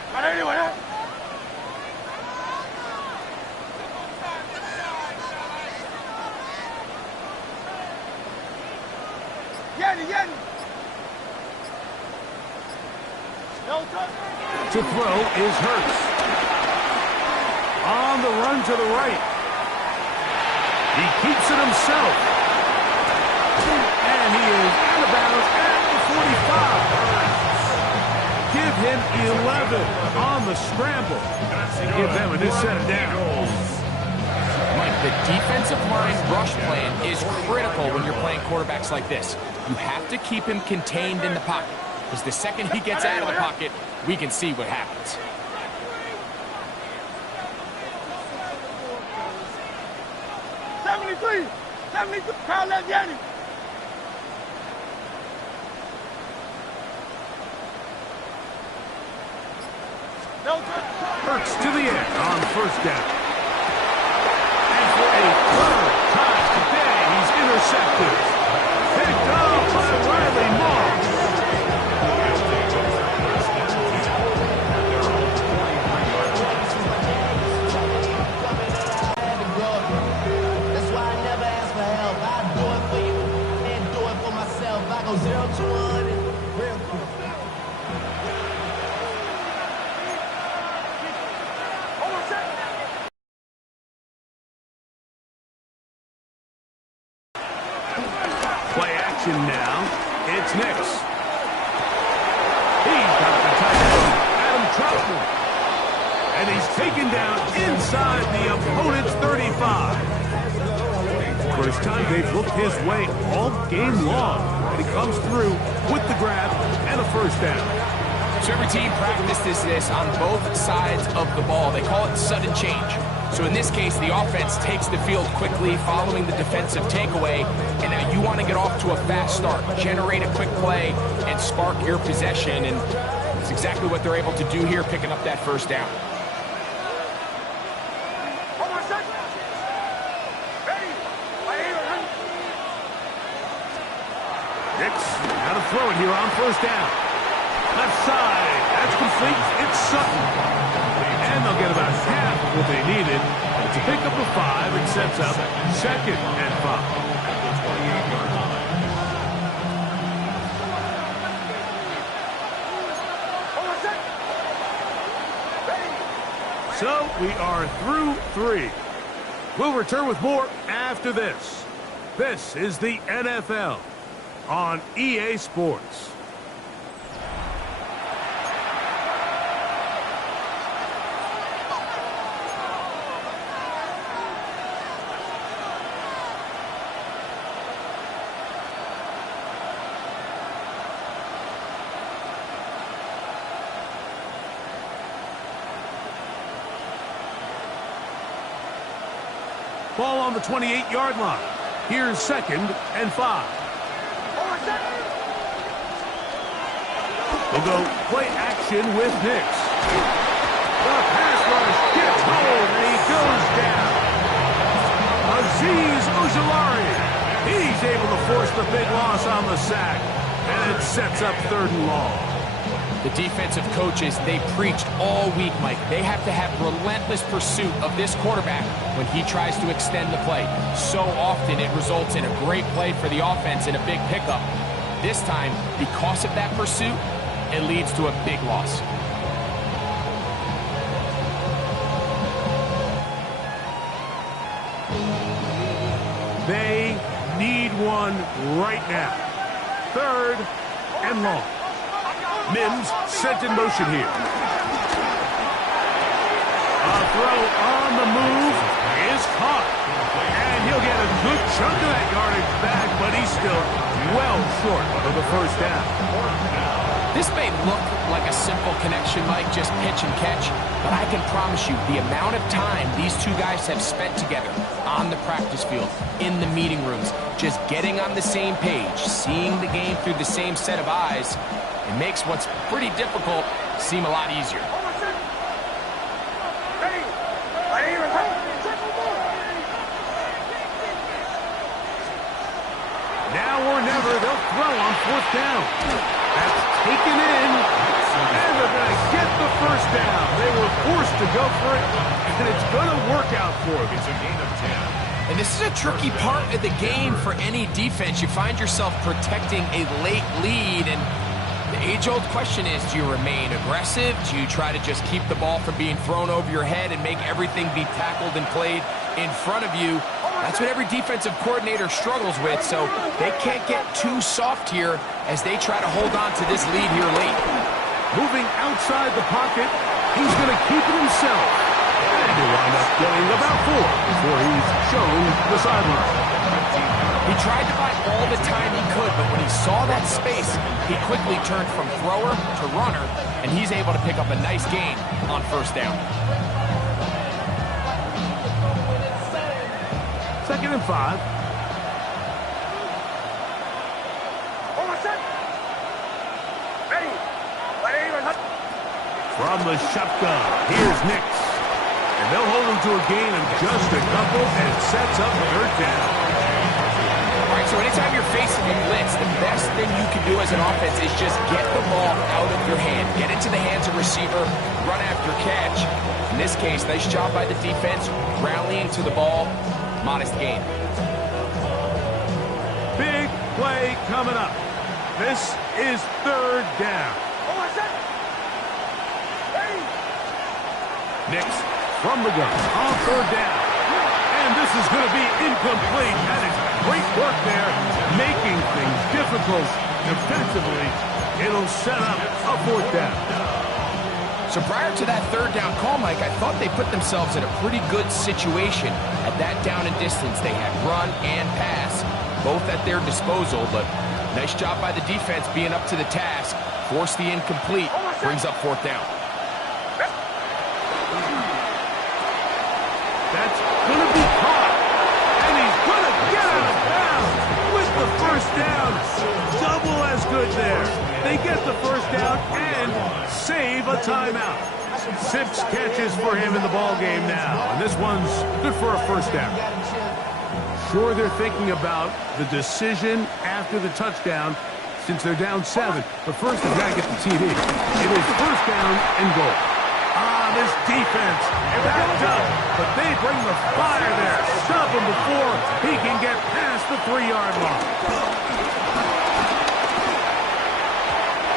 Yanni. To throw is Hurts. On the run to the right. He keeps it himself. And he is out of bounds at the 45. Give him 11 on the scramble. Give them a new set of downs. Mike, the defensive line rush plan is critical when you're playing quarterbacks like this. You have to keep him contained in the pocket, because the second he gets out of the pocket, we can see what happens. Crowd left, Yanni. Hurts to the end on 1st down. And for a 3rd time today, he's intercepted. Picked off by Riley Moss. That's why I never ask for help. I do it for you and do it for myself. I go 0 to 100 real quick. Play action now. It's Nix. He's got the tight end trouble. And he's taken down inside the opponent's 35. First time they've looked his way all game long. And he comes through with the grab and a first down. So every team practices this on both sides of the ball. They call it sudden change. So in this case, the offense takes the field quickly following the defensive takeaway. And now you want to get off to a fast start, generate a quick play, and spark your possession. And it's exactly what they're able to do here, picking up that first down. Now to throw it here on first down. Left side. That's complete. It's Sutton. And they'll get about half of what they needed. To pick up a 5, it sets up 2nd and 5. So we are through 3. We'll return with more after this. This is the NFL on EA Sports. Ball on the 28-yard line. Here's 2nd and 5. We'll go play action with Nix. The pass rush gets home, and he goes down. Azeez Ojulari. He's able to force the big loss on the sack, and it sets up 3rd and long. The defensive coaches, they preached all week, Mike. They have to have relentless pursuit of this quarterback when he tries to extend the play. So often it results in a great play for the offense and a big pickup. This time, because of that pursuit, it leads to a big loss. They need one right now. 3rd and long. Mims sent in motion here. A throw on the move is caught. And he'll get a good chunk of that yardage back, but he's still well short of the first down. This may look like a simple connection, Mike, just pitch and catch, but I can promise you the amount of time these two guys have spent together on the practice field, in the meeting rooms, just getting on the same page, seeing the game through the same set of eyes, it makes what's pretty difficult seem a lot easier. Now or never, they'll throw on 4th down. That's taken in, and they're going to get the first down. They were forced to go for it, and it's going to work out for them. It's a gain of 10. And this is a tricky part of the game for any defense. You find yourself protecting a late lead, and the age-old question is, do you remain aggressive? Do you try to just keep the ball from being thrown over your head and make everything be tackled and played in front of you? That's what every defensive coordinator struggles with, so they can't get too soft here as they try to hold on to this lead here late. Moving outside the pocket, he's going to keep it himself. And he'll wind up getting about 4 before he's shown the sideline. He tried to buy all the time he could, but when he saw that space, he quickly turned from thrower to runner, and he's able to pick up a nice gain on first down. 2nd and 5. From the shotgun, here's Nix. And they'll hold him to a gain of just a couple, and it sets up 3rd down. All right, so anytime you're facing a blitz, the best thing you can do as an offense is just get the ball out of your hand. Get into the hands of receiver, run after catch. In this case, nice job by the defense, rallying to the ball. Modest gain. Big play coming up. This is 3rd down. Nix from the gun on 3rd down. And this is going to be incomplete. That is great work there, making things difficult defensively. It'll set up a 4th down. So prior to that third down call, Mike, I thought they put themselves in a pretty good situation at that down and distance. They had run and pass, both at their disposal, but nice job by the defense being up to the task. Force the incomplete, brings up fourth down. That's going to be caught, and he's going to get out of bounds with the first down. Double as good there. They get the first down and save a timeout. 6 catches for him in the ball game now, and this one's good for a first down. Sure, they're thinking about the decision after the touchdown since they're down 7, but first they've got to get the TD. It is first down and goal. This defense backed up, but they bring the fire there. Stop him before he can get past the 3-yard line.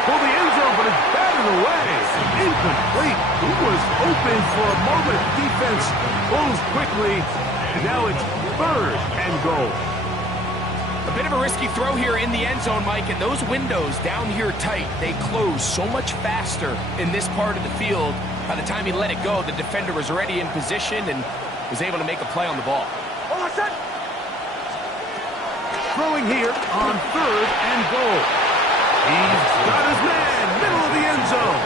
Well, the end zone, but it's batted away. Incomplete. He was open for a moment. Defense closed quickly, and now it's third and goal. A bit of a risky throw here in the end zone, Mike, and those windows down here tight, they close so much faster in this part of the field. By the time he let it go, the defender was already in position and was able to make a play on the ball. Throwing here on third and goal. He's got his man, middle of the end zone.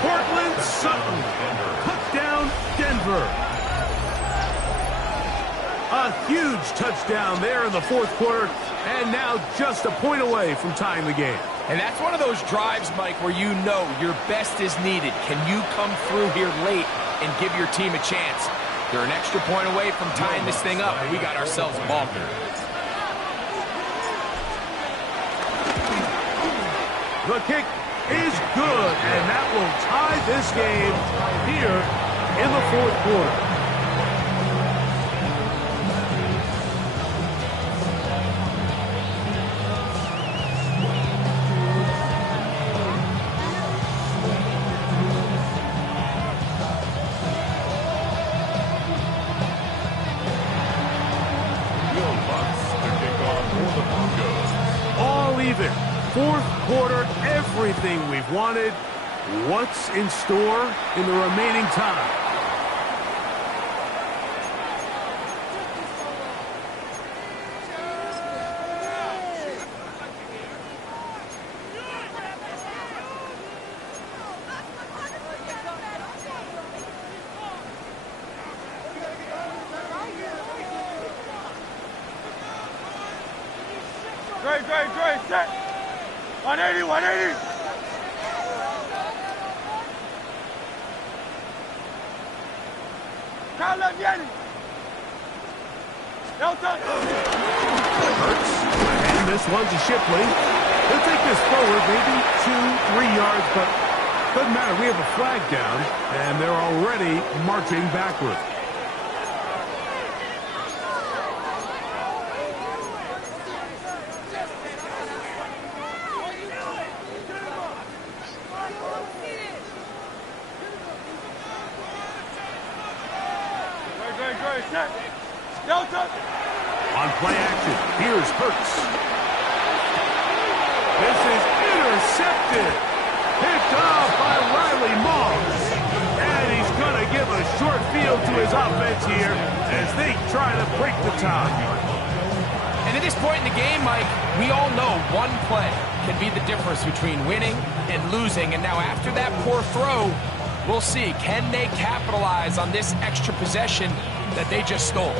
Portland Sutton. Touchdown, Denver. A huge touchdown there in the fourth quarter, and now just a point away from tying the game. And that's one of those drives, Mike, where you know your best is needed. Can you come through here late and give your team a chance? They're an extra point away from tying this thing up, and we got ourselves a ball here. The kick is good, and that will tie this game here in the fourth quarter. Fourth quarter, everything we've wanted. What's in store in the remaining time? Great, set. 180, 180. Kyle left Yeti. Eilte. Hurts. And this one to Shipley. He'll take this forward, maybe 2-3 yards, but doesn't matter. We have a flag down, and they're already marching backward. On play action, here's Hurts. This is intercepted. Picked off by Riley Moss. And he's going to give a short field to his offense here as they try to break the tie. And at this point in the game, Mike, we all know one play can be the difference between winning and losing. And now after that poor throw, we'll see, can they capitalize on this extra possession that they just stole?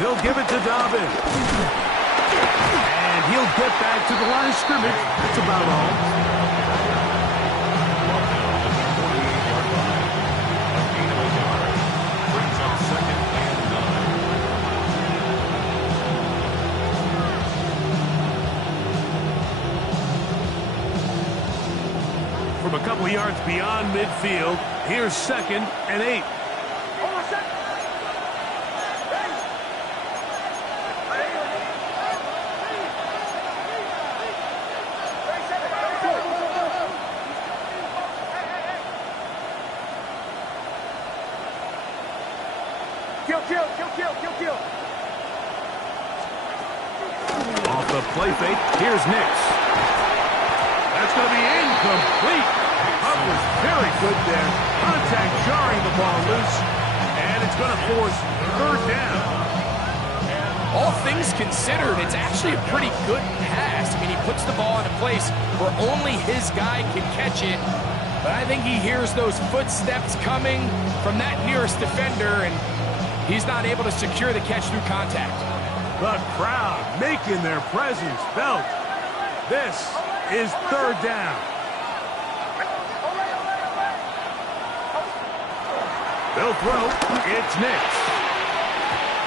He'll give it to Dobbins. And he'll get back to the line of scrimmage. That's about all. From a couple of yards beyond midfield, here's 2nd and 8. Kill. Off the play fake, here's Nix. That's going to be incomplete. Hunt was very good there. Contact jarring the ball loose, and it's going to force third down. All things considered, it's actually a pretty good pass. I mean, he puts the ball in a place where only his guy can catch it. But I think he hears those footsteps coming from that nearest defender, and he's not able to secure the catch through contact. The crowd making their presence felt. This is third down. They'll throw. It's Nix.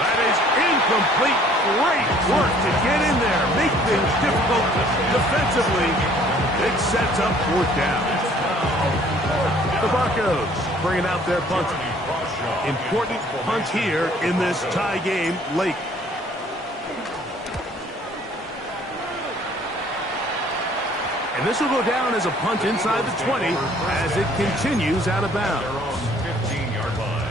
That is incomplete. Great work to get in there. Make things difficult defensively. Nix sets up fourth down. The Broncos bringing out their punter. Important punt here in this tie game late. And this will go down as a punt inside the 20 as it continues out of bounds. They're on 15-yard line.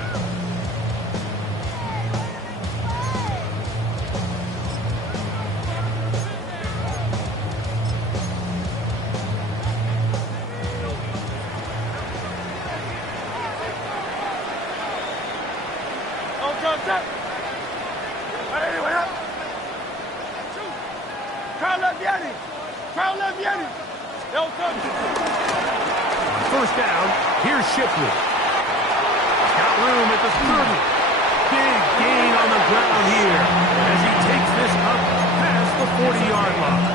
First down, here's Shipley. Got room at the 30. Big gain on the ground here as he takes this up past the 40-yard line.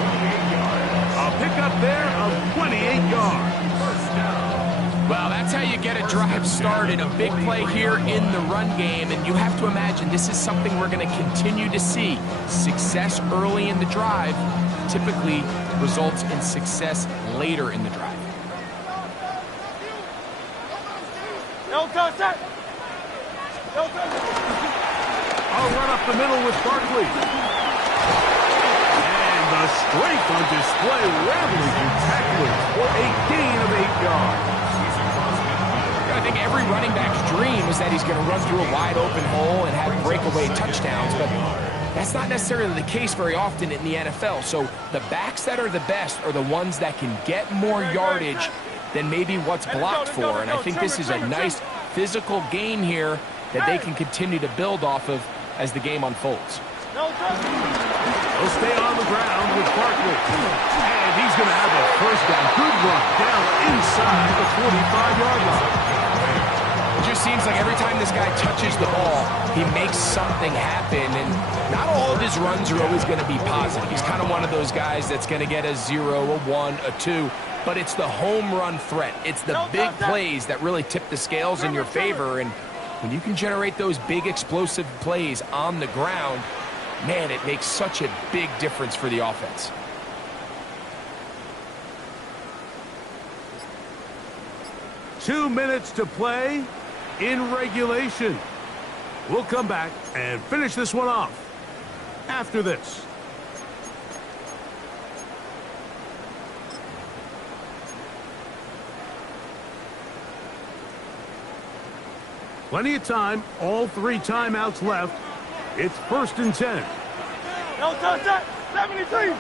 A pickup there of 28 yards. Well, that's how you get a drive started. A big play here in the run game, and you have to imagine this is something we're going to continue to see. Success early in the drive typically results in success later in the drive. I'll run up the middle with Barkley. And the strength on display, rattling through tacklers for a gain of 8 yards. I think every running back's dream is that he's going to run through a wide open hole and have breakaway touchdowns, but that's not necessarily the case very often in the NFL. So the backs that are the best are the ones that can get more yardage than maybe what's blocked for. And I think this is a nice physical game here that they can continue to build off of as the game unfolds. They'll stay on the ground with Barkley. And he's going to have a first down. Good run down inside the 45-yard line. It just seems like every time this guy touches the ball, he makes something happen. And not all of his runs are always going to be positive. He's kind of one of those guys that's going to get a 0, a 1, a 2. But it's the home run threat. It's the big plays that really tip the scales in your favor. And when you can generate those big explosive plays on the ground, man, it makes such a big difference for the offense. Two minutes to play in regulation. We'll come back and finish this one off after this. Plenty of time, all 3 timeouts left. It's 1st and 10. No touchdown, 73.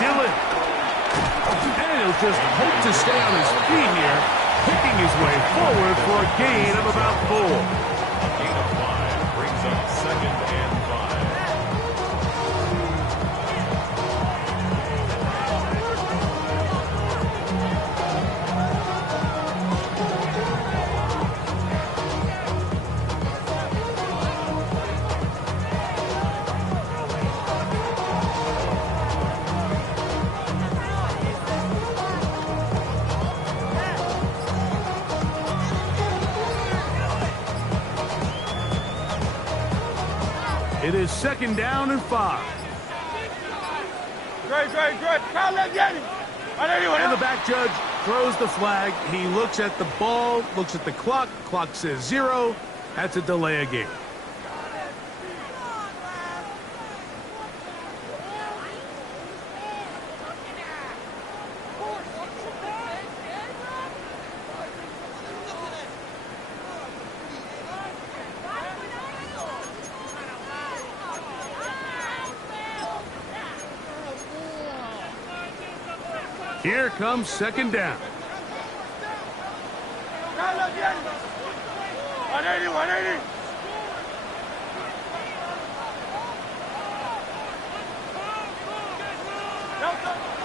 Dillon. And he'll just hope to stay on his feet here, picking his way forward for a gain of about 4. A gain of 5 brings up 2nd and 5. It is 2nd down and 5. Great. Crowd left Yeti. And the back judge throws the flag. He looks at the ball, looks at the clock. Clock says 0. That's a delay of game. Here comes second down. 180.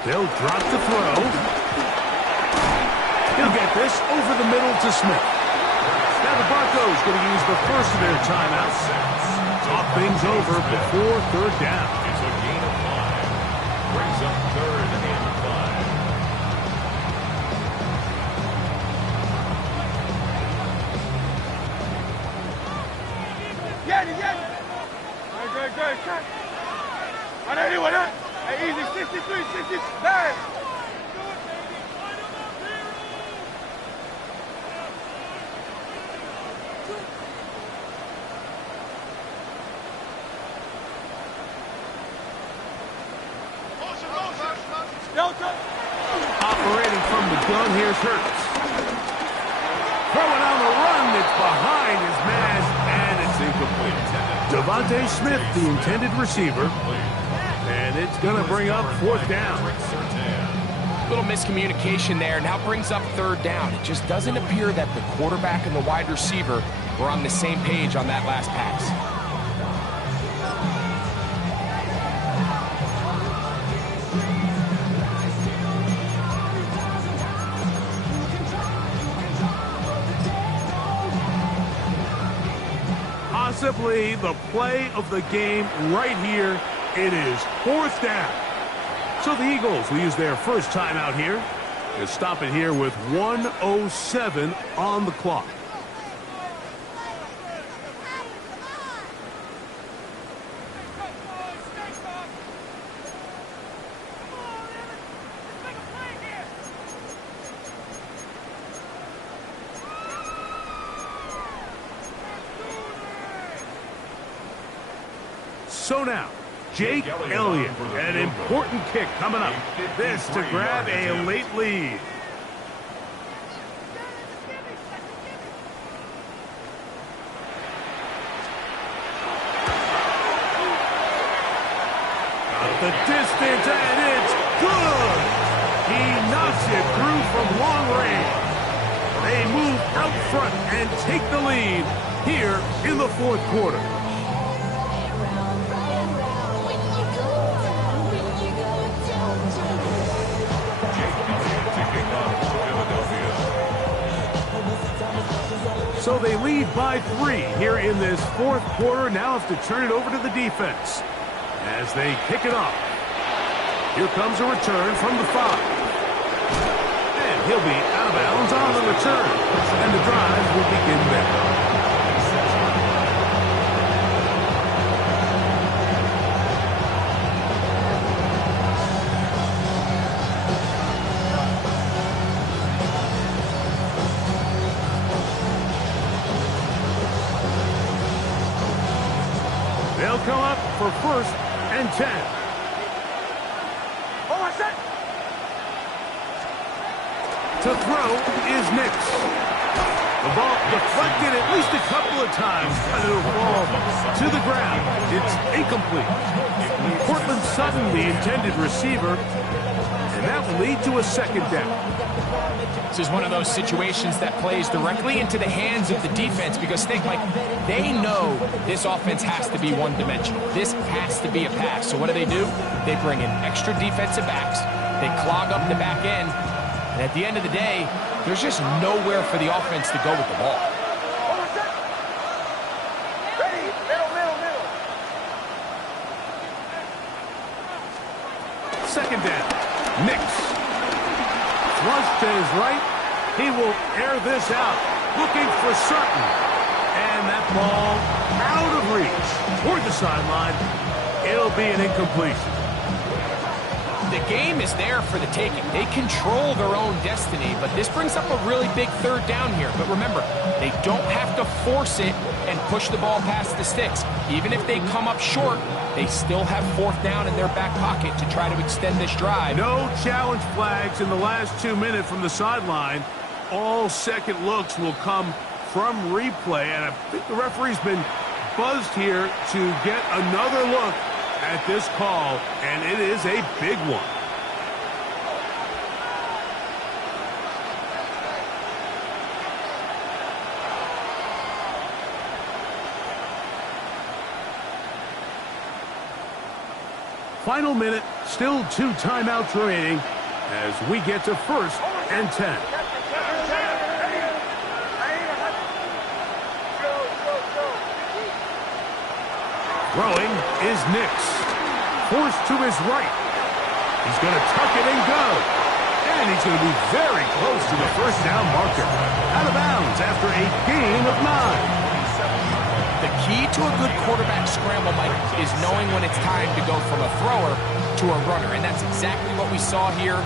They'll drop the throw. He'll get this over the middle to Smith. Now the Broncos going to use the first of their timeouts. Talk things over before third down. It's a gain of 5. Brings up 3rd and 5. Good. 180. Hey, easy. 63, 69. Operating from the gun, here's Hurts. Throwing on the run, it's behind his man, and it's incomplete. Devontae Smith, the intended receiver, and it's going to bring up fourth down. Little miscommunication there. Now brings up third down. It just doesn't appear that the quarterback and the wide receiver were on the same page on that last pass. Possibly the play of the game right here. It is fourth down. So the Eagles will use their first timeout here to stop it here with 1:07 on the clock. So now, Jake Elliott, an important kick coming up. This to grab a late lead. Out the distance, and it's good. He knocks it through from long range. They move out front and take the lead here in the fourth quarter. So they lead by 3 here in this fourth quarter. Now have to turn it over to the defense as they kick it off. Here comes a return from the 5. And he'll be out of bounds on the return. And the drive will begin there. They'll come up for 1st and 10. To throw is Nix. The ball deflected at least a couple of times, but it'll fall to the ground. It's incomplete. Cortland Sutton, the intended receiver, and that will lead to a second down. This is one of those situations that plays directly into the hands of the defense because think, Mike, they know this offense has to be one-dimensional. This has to be a pass. So what do? They bring in extra defensive backs. They clog up the back end. And at the end of the day, there's just nowhere for the offense to go with the ball. Second down. Nix. Thrust to his right. He will air this out. Looking for Sutton. And that ball out of reach. Toward the sideline. It'll be an incompletion. The game is there for the taking. They control their own destiny, but this brings up a really big third down here. But remember, they don't have to force it and push the ball past the sticks. Even if they come up short, they still have fourth down in their back pocket to try to extend this drive. No challenge flags in the last 2 minutes from the sideline. All second looks will come from replay, and I think the referee's been buzzed here to get another look at this call, and it is a big one. Final minute, still 2 timeouts remaining as we get to 1st and 10. Throwing is Nix. Forced to his right. He's going to tuck it and go. And he's going to be very close to the first down marker. Out of bounds after a gain of 9. The key to a good quarterback scramble, Mike, is knowing when it's time to go from a thrower to a runner. And that's exactly what we saw here.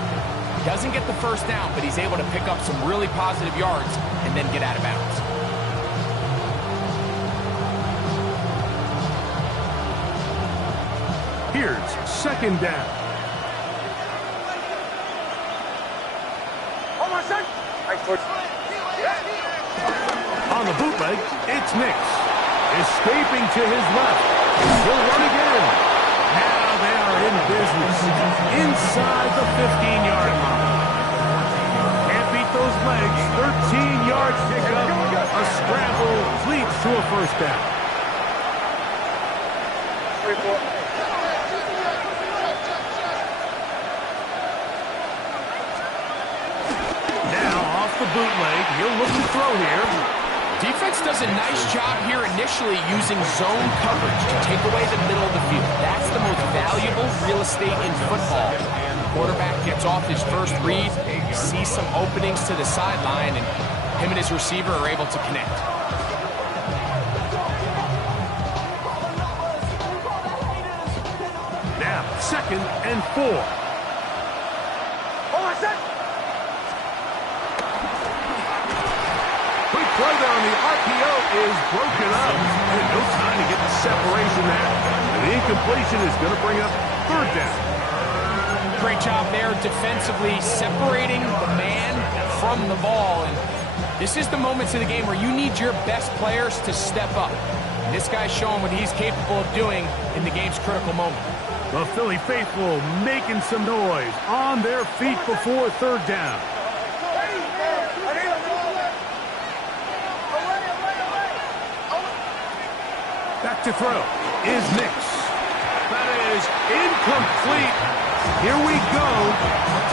He doesn't get the first down, but he's able to pick up some really positive yards and then get out of bounds. Here's 2nd down. On the bootleg, it's Nix. Escaping to his left. He'll run again. Now they are in business. Inside the 15-yard line. Can't beat those legs. 13 yards pickup. A scramble leads to a first down. 3-4. The bootleg, he'll look to throw here. Defense does a nice job here initially using zone coverage to take away the middle of the field. That's the most valuable real estate in football. Quarterback gets off his first read, sees some openings to the sideline, and him and his receiver are able to connect. Now, 2nd and 4. Play there on the RPO is broken up. And no time to get the separation there. And the incompletion is going to bring up 3rd down. Great job there defensively, separating the man from the ball. And this is the moments of the game where you need your best players to step up. And this guy's showing what he's capable of doing in the game's critical moment. The Philly faithful making some noise on their feet before 3rd down. Back to throw is Nix. That is incomplete. Here we go.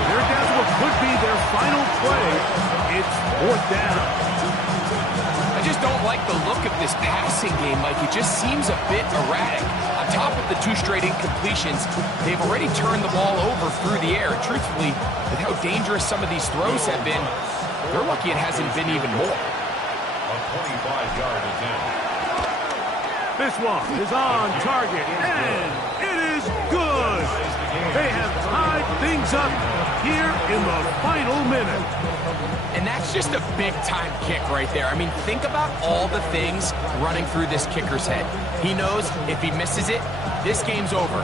They're down to what could be their final play. It's 4th down. I just don't like the look of this passing game, Mike. It just seems a bit erratic. On top of the 2 straight incompletions, they've already turned the ball over through the air. Truthfully, with how dangerous some of these throws have been, they're lucky it hasn't been even more. A 25-yard attempt. This one is on target, and it is good. They have tied things up here in the final minute. And that's just a big-time kick right there. I mean, think about all the things running through this kicker's head. He knows if he misses it, this game's over.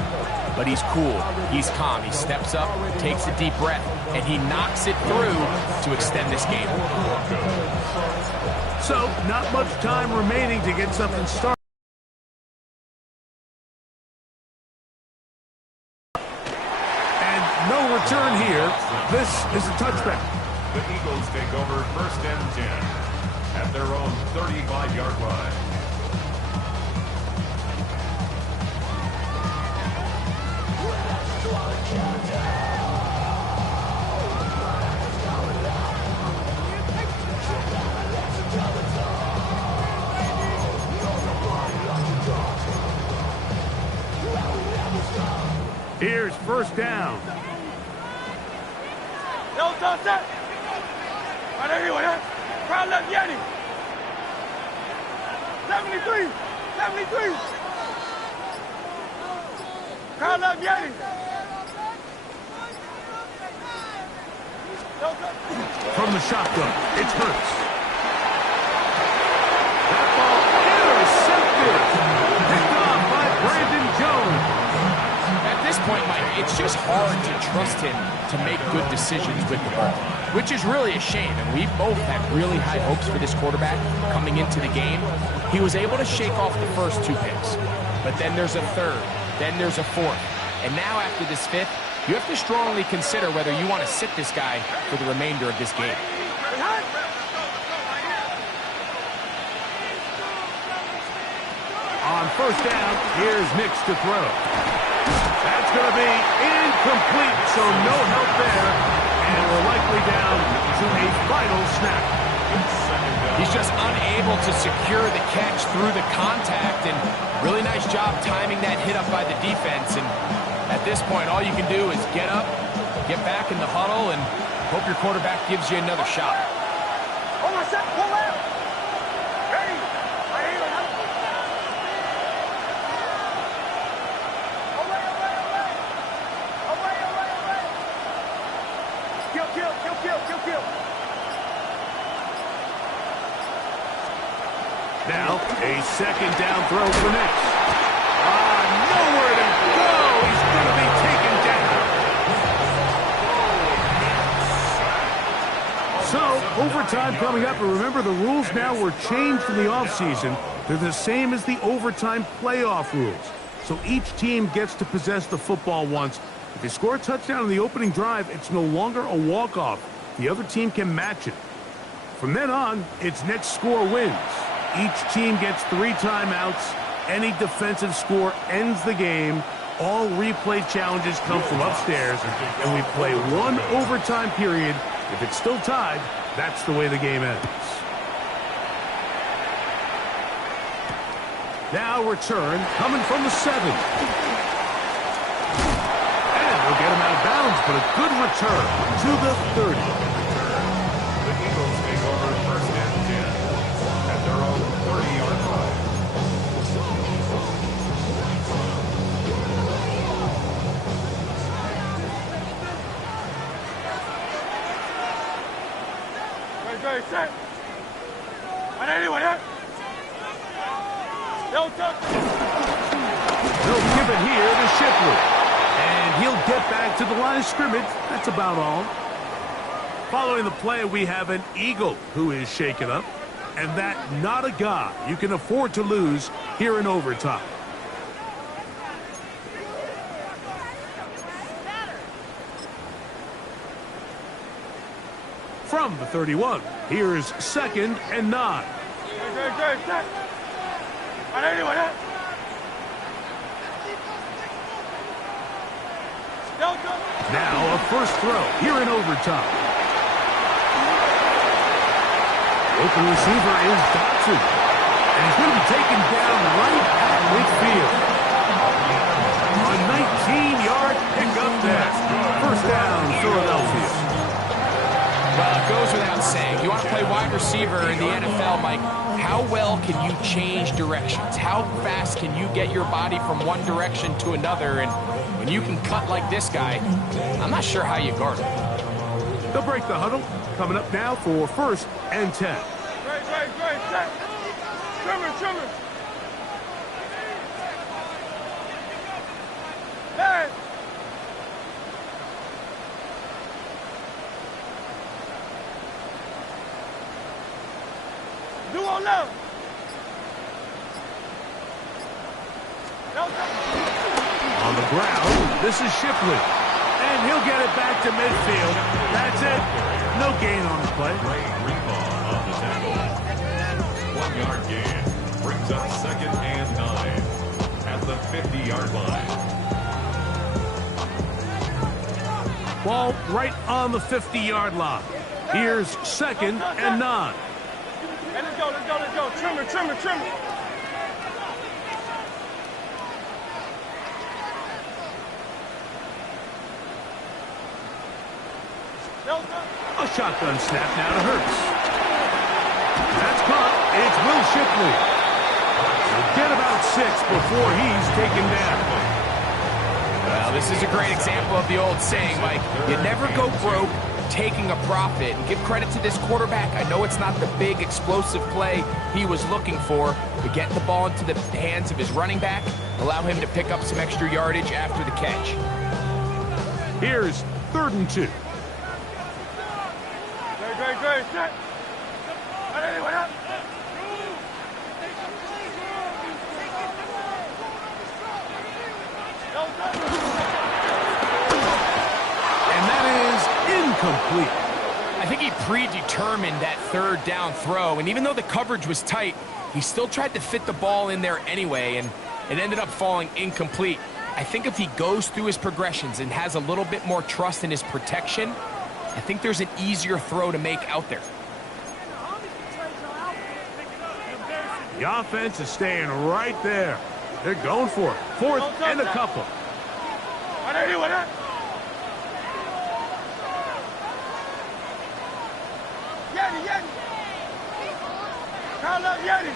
But he's cool. He's calm. He steps up, takes a deep breath, and he knocks it through to extend this game. So, not much time remaining to get something started. No return here. This is a touchback. The Eagles take over 1st and 10 at their own 35-yard line. Here's 1st down. Yo, sunset. Right everywhere. Crowd left Yeti. 73. 73. Crowd left Yeti. From the shotgun, it's Hurts. That ball intercepted. Picked off by Brandon Jones. At this point, Mike, it's just hard to trust him to make good decisions with the ball, which is really a shame. And we both had really high hopes for this quarterback coming into the game. He was able to shake off the first 2 picks, but then there's a third, then there's a fourth. And now after this fifth, you have to strongly consider whether you want to sit this guy for the remainder of this game. On first down, here's Nix to throw. That's going to be incomplete, so no help there. And we're likely down to a final snap. He's just unable to secure the catch through the contact, and really nice job timing that hit up by the defense. And at this point, all you can do is get up, get back in the huddle, and hope your quarterback gives you another shot. Hold on, set, pull out. Ready. Kill. Now, a second down throw for Nix. Nowhere to go. He's going to be taken down. So, overtime coming up. And remember, the rules now were changed in the offseason. They're the same as the overtime playoff rules. So each team gets to possess the football once. If they score a touchdown in the opening drive, it's no longer a walk-off. The other team can match it. From then on, it's next score wins. Each team gets 3 timeouts. Any defensive score ends the game. All replay challenges come from upstairs, and we play 1 overtime period. If it's still tied, that's the way the game ends. Now return coming from the 7. And they'll get him out of bounds, but a good return to the 30. The Eagles take over first and 10 at their own 30-yard line. Ready, set. On anyone, yeah? No touch. They'll give it here to Shipley. And he'll get back to the line of scrimmage. That's about all. Following the play, we have an Eagle who is shaken up. And that not a guy you can afford to lose here in overtime. From the 31, here's 2nd and 9. Ready, set. On anyone, yeah? No touch. Now a first throw here in overtime. Open receiver is Dotson. And he's going to be taken down right at midfield. A 19-yard pickup there. First down, Philadelphia. Well, it goes without saying. You want to play wide receiver in the NFL, Mike, how well can you change directions? How fast can you get your body from one direction to another? And when you can cut like this guy, I'm not sure how you guard him. They'll break the huddle. Coming up now for 1st and 10. Great, set. Trimmer. Hey! Do on left. On the ground, this is Shipley. And he'll get it back to midfield. That's it. No gain on the play. Great rebound on the tackle. 1-yard gain brings up 2nd and 9 at the 50-yard line. Ball right on the 50-yard line. Here's 2nd and 9. Hey, let's go. Trimmer. A shotgun snap now to Hurts. That's caught. It's Will Shipley. He'll get about 6 before he's taken down. Well, this is a great example of the old saying, Mike, you never go broke taking a profit. And give credit to this quarterback. I know it's not the big explosive play he was looking for, but get the ball into the hands of his running back, allow him to pick up some extra yardage after the catch. Here's 3rd and 2. Great, set. What up? And that is incomplete. I think he predetermined that 3rd down throw, and even though the coverage was tight, he still tried to fit the ball in there anyway, and it ended up falling incomplete. I think if he goes through his progressions and has a little bit more trust in his protection, I think there's an easier throw to make out there. The offense is staying right there. They're going for it. 4th and a couple. What up? Yeti. Call up Yeti.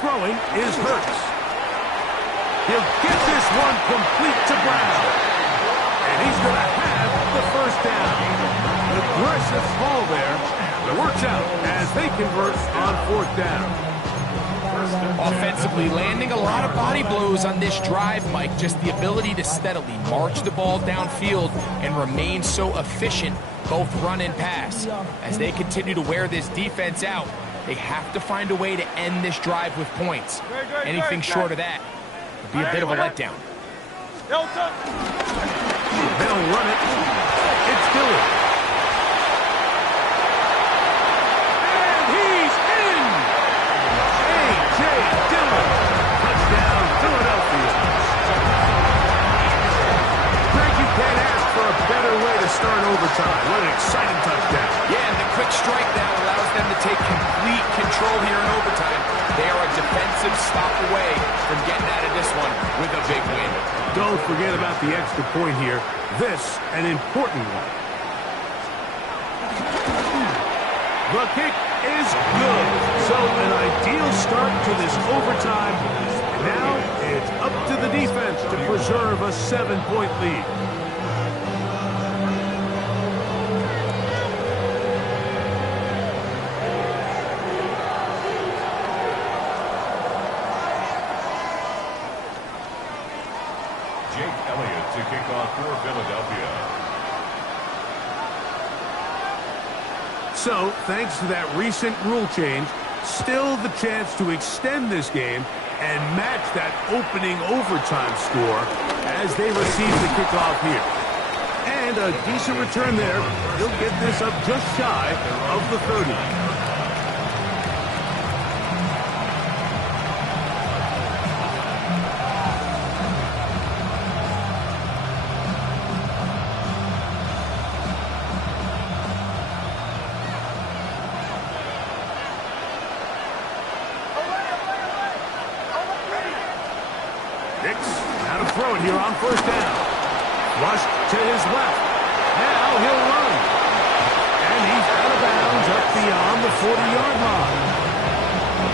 Throwing is Hurts. He'll get this one complete to Brown. And he's going to have the 1st down. Aggressive call there. It works out as they convert on 4th down. Offensively, landing a lot of body blows on this drive, Mike. Just the ability to steadily march the ball downfield and remain so efficient, both run and pass. As they continue to wear this defense out, they have to find a way to end this drive with points. Anything short of that would be a bit of a letdown. They'll run it. It's Dillon. And he's in! A.J. Dillon. Touchdown, Philadelphia. Greg, you can't ask for a better way to start overtime. What an exciting touchdown. Yeah, and the quick strike now allows them to take complete control here in overtime. They are a defensive stop away from getting out of this one with a big win. Don't forget about the extra point here. This, an important one. The kick is good. So an ideal start to this overtime. And now it's up to the defense to preserve a 7-point lead. To kick off for Philadelphia. So, thanks to that recent rule change, still the chance to extend this game and match that opening overtime score as they receive the kickoff here. And a decent return there. He'll get this up just shy of the 30. Throw it here on 1st down. Rushed to his left. Now he'll run. And he's out of bounds up beyond the 40-yard line.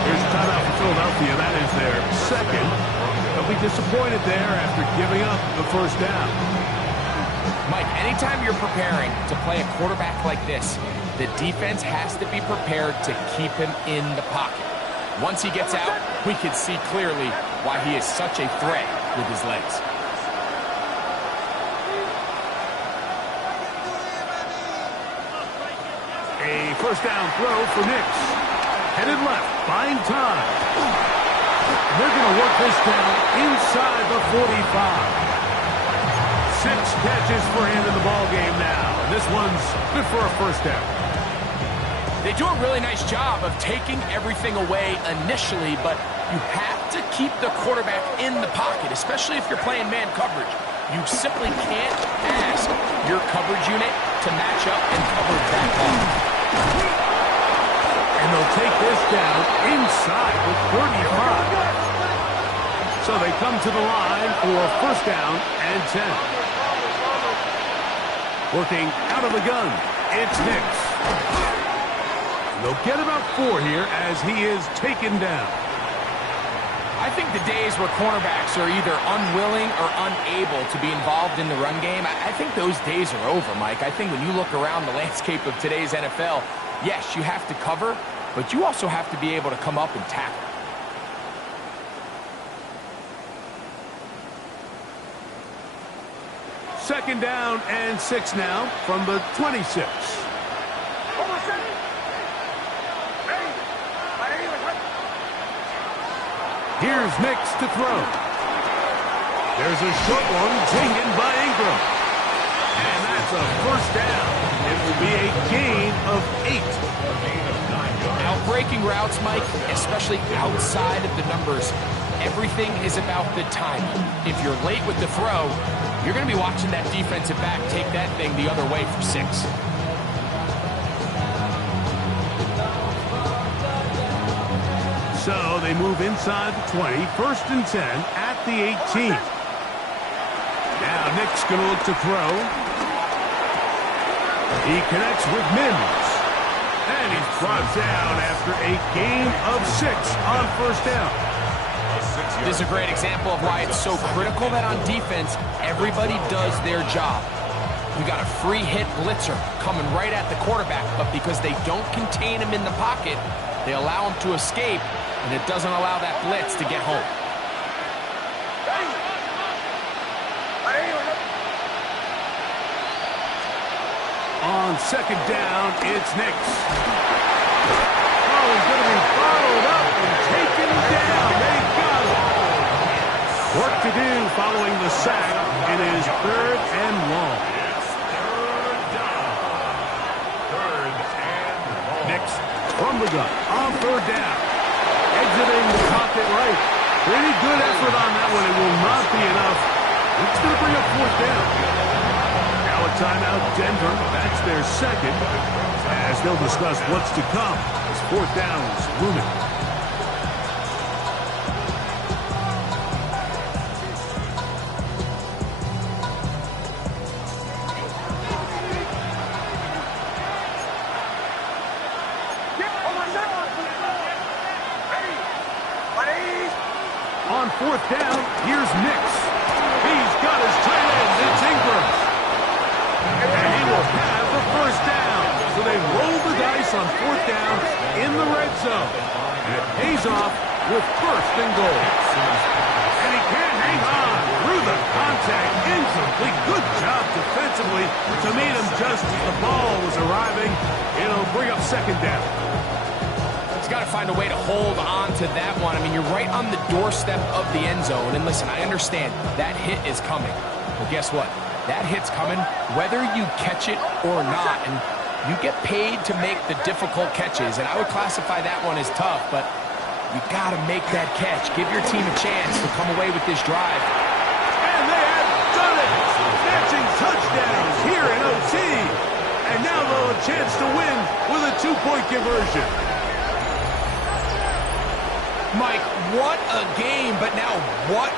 Here's a timeout for Philadelphia. That is their 2nd. They'll be disappointed there after giving up the 1st down. Mike, anytime you're preparing to play a quarterback like this, the defense has to be prepared to keep him in the pocket. Once he gets out, we can see clearly why he is such a threat with his legs. A 1st down throw for Nix. Headed left, buying time. They're going to work this down inside the 45. 6 catches for him in the ballgame now. And this one's good for a 1st down. They do a really nice job of taking everything away initially, but you have to keep the quarterback in the pocket, especially if you're playing man coverage. You simply can't ask your coverage unit to match up and cover that ball. And they'll take this down inside the 35. So they come to the line for 1st down and 10. Working out of the gun, it's Nix. They'll get about 4 here as he is taken down. I think the days where cornerbacks are either unwilling or unable to be involved in the run game, I think those days are over, Mike. I think when you look around the landscape of today's NFL, yes, you have to cover, but you also have to be able to come up and tackle. Second down and 6 now from the 26. Here's Nix to throw. There's a short one taken by Ingram. And that's a first down. It will be a gain of 8. Outbreaking routes, Mike, especially outside of the numbers, everything is about the timing. If you're late with the throw, you're going to be watching that defensive back take that thing the other way for 6. So they move inside the 20, 1st and 10 at the 18. Now Nick's going to look to throw. He connects with Mims. And he's brought down after a gain of 6 on 1st down. This is a great example of why it's so critical that on defense, everybody does their job. You got a free hit blitzer coming right at the quarterback, but because they don't contain him in the pocket, they allow him to escape, and it doesn't allow that blitz to get home. On 2nd down, it's Nix. Oh, he's going to be followed up and taken down. They got him. Work to do following the sack. It is 3rd and long. Nix from the gun on 3rd down. Exiting the pocket right. Pretty good effort on that one. It will not be enough. It's going to bring up 4th down. Now a timeout, Denver. That's their 2nd. As they'll discuss what's to come as 4th down is looming. On 4th down, here's Nix. He's got his tight end. It's Ingram. And he will have the 1st down. So they roll the dice on 4th down in the red zone. And it pays off with 1st and goal. And he can't hang on through the contact. Incomplete. Good job defensively to meet him just as the ball was arriving. It'll bring up 2nd down. Got to find a way to hold on to that one. I mean, you're right on the doorstep of the end zone. And listen, I understand that hit is coming. But guess what? That hit's coming whether you catch it or not. And you get paid to make the difficult catches. And I would classify that one as tough, but you got to make that catch. Give your team a chance to come away with this drive. And they have done it! Matching touchdowns here in OT. And now they'll have a chance to win with a 2-point conversion. Mike, what a game, but now what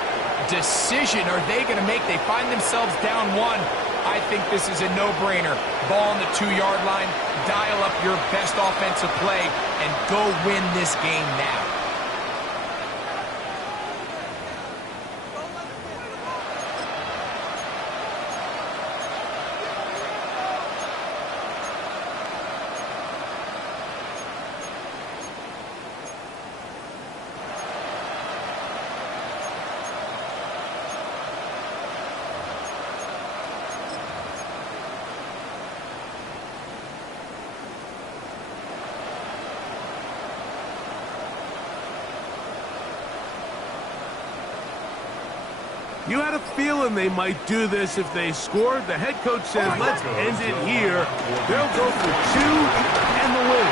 decision are they going to make? They find themselves down 1. I think this is a no-brainer. Ball on the 2-yard line, dial up your best offensive play, and go win this game now. You had a feeling they might do this if they scored. The head coach says, let's end it here. They'll go for 2 and the win.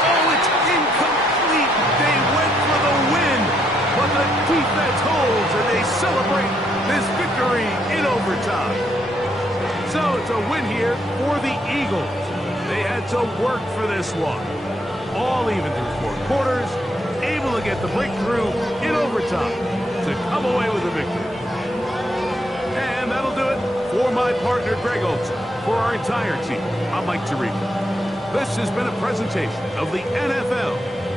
Oh, it's incomplete. They went for the win, but the defense holds, and they celebrate this victory in overtime. So it's a win here for the Eagles. They had to work for this one. All even through 4 quarters, able to get the breakthrough in overtime to come away with a victory. And that'll do it for my partner, Greg Olson. For our entire team, I'm Mike Tirico. This has been a presentation of the NFL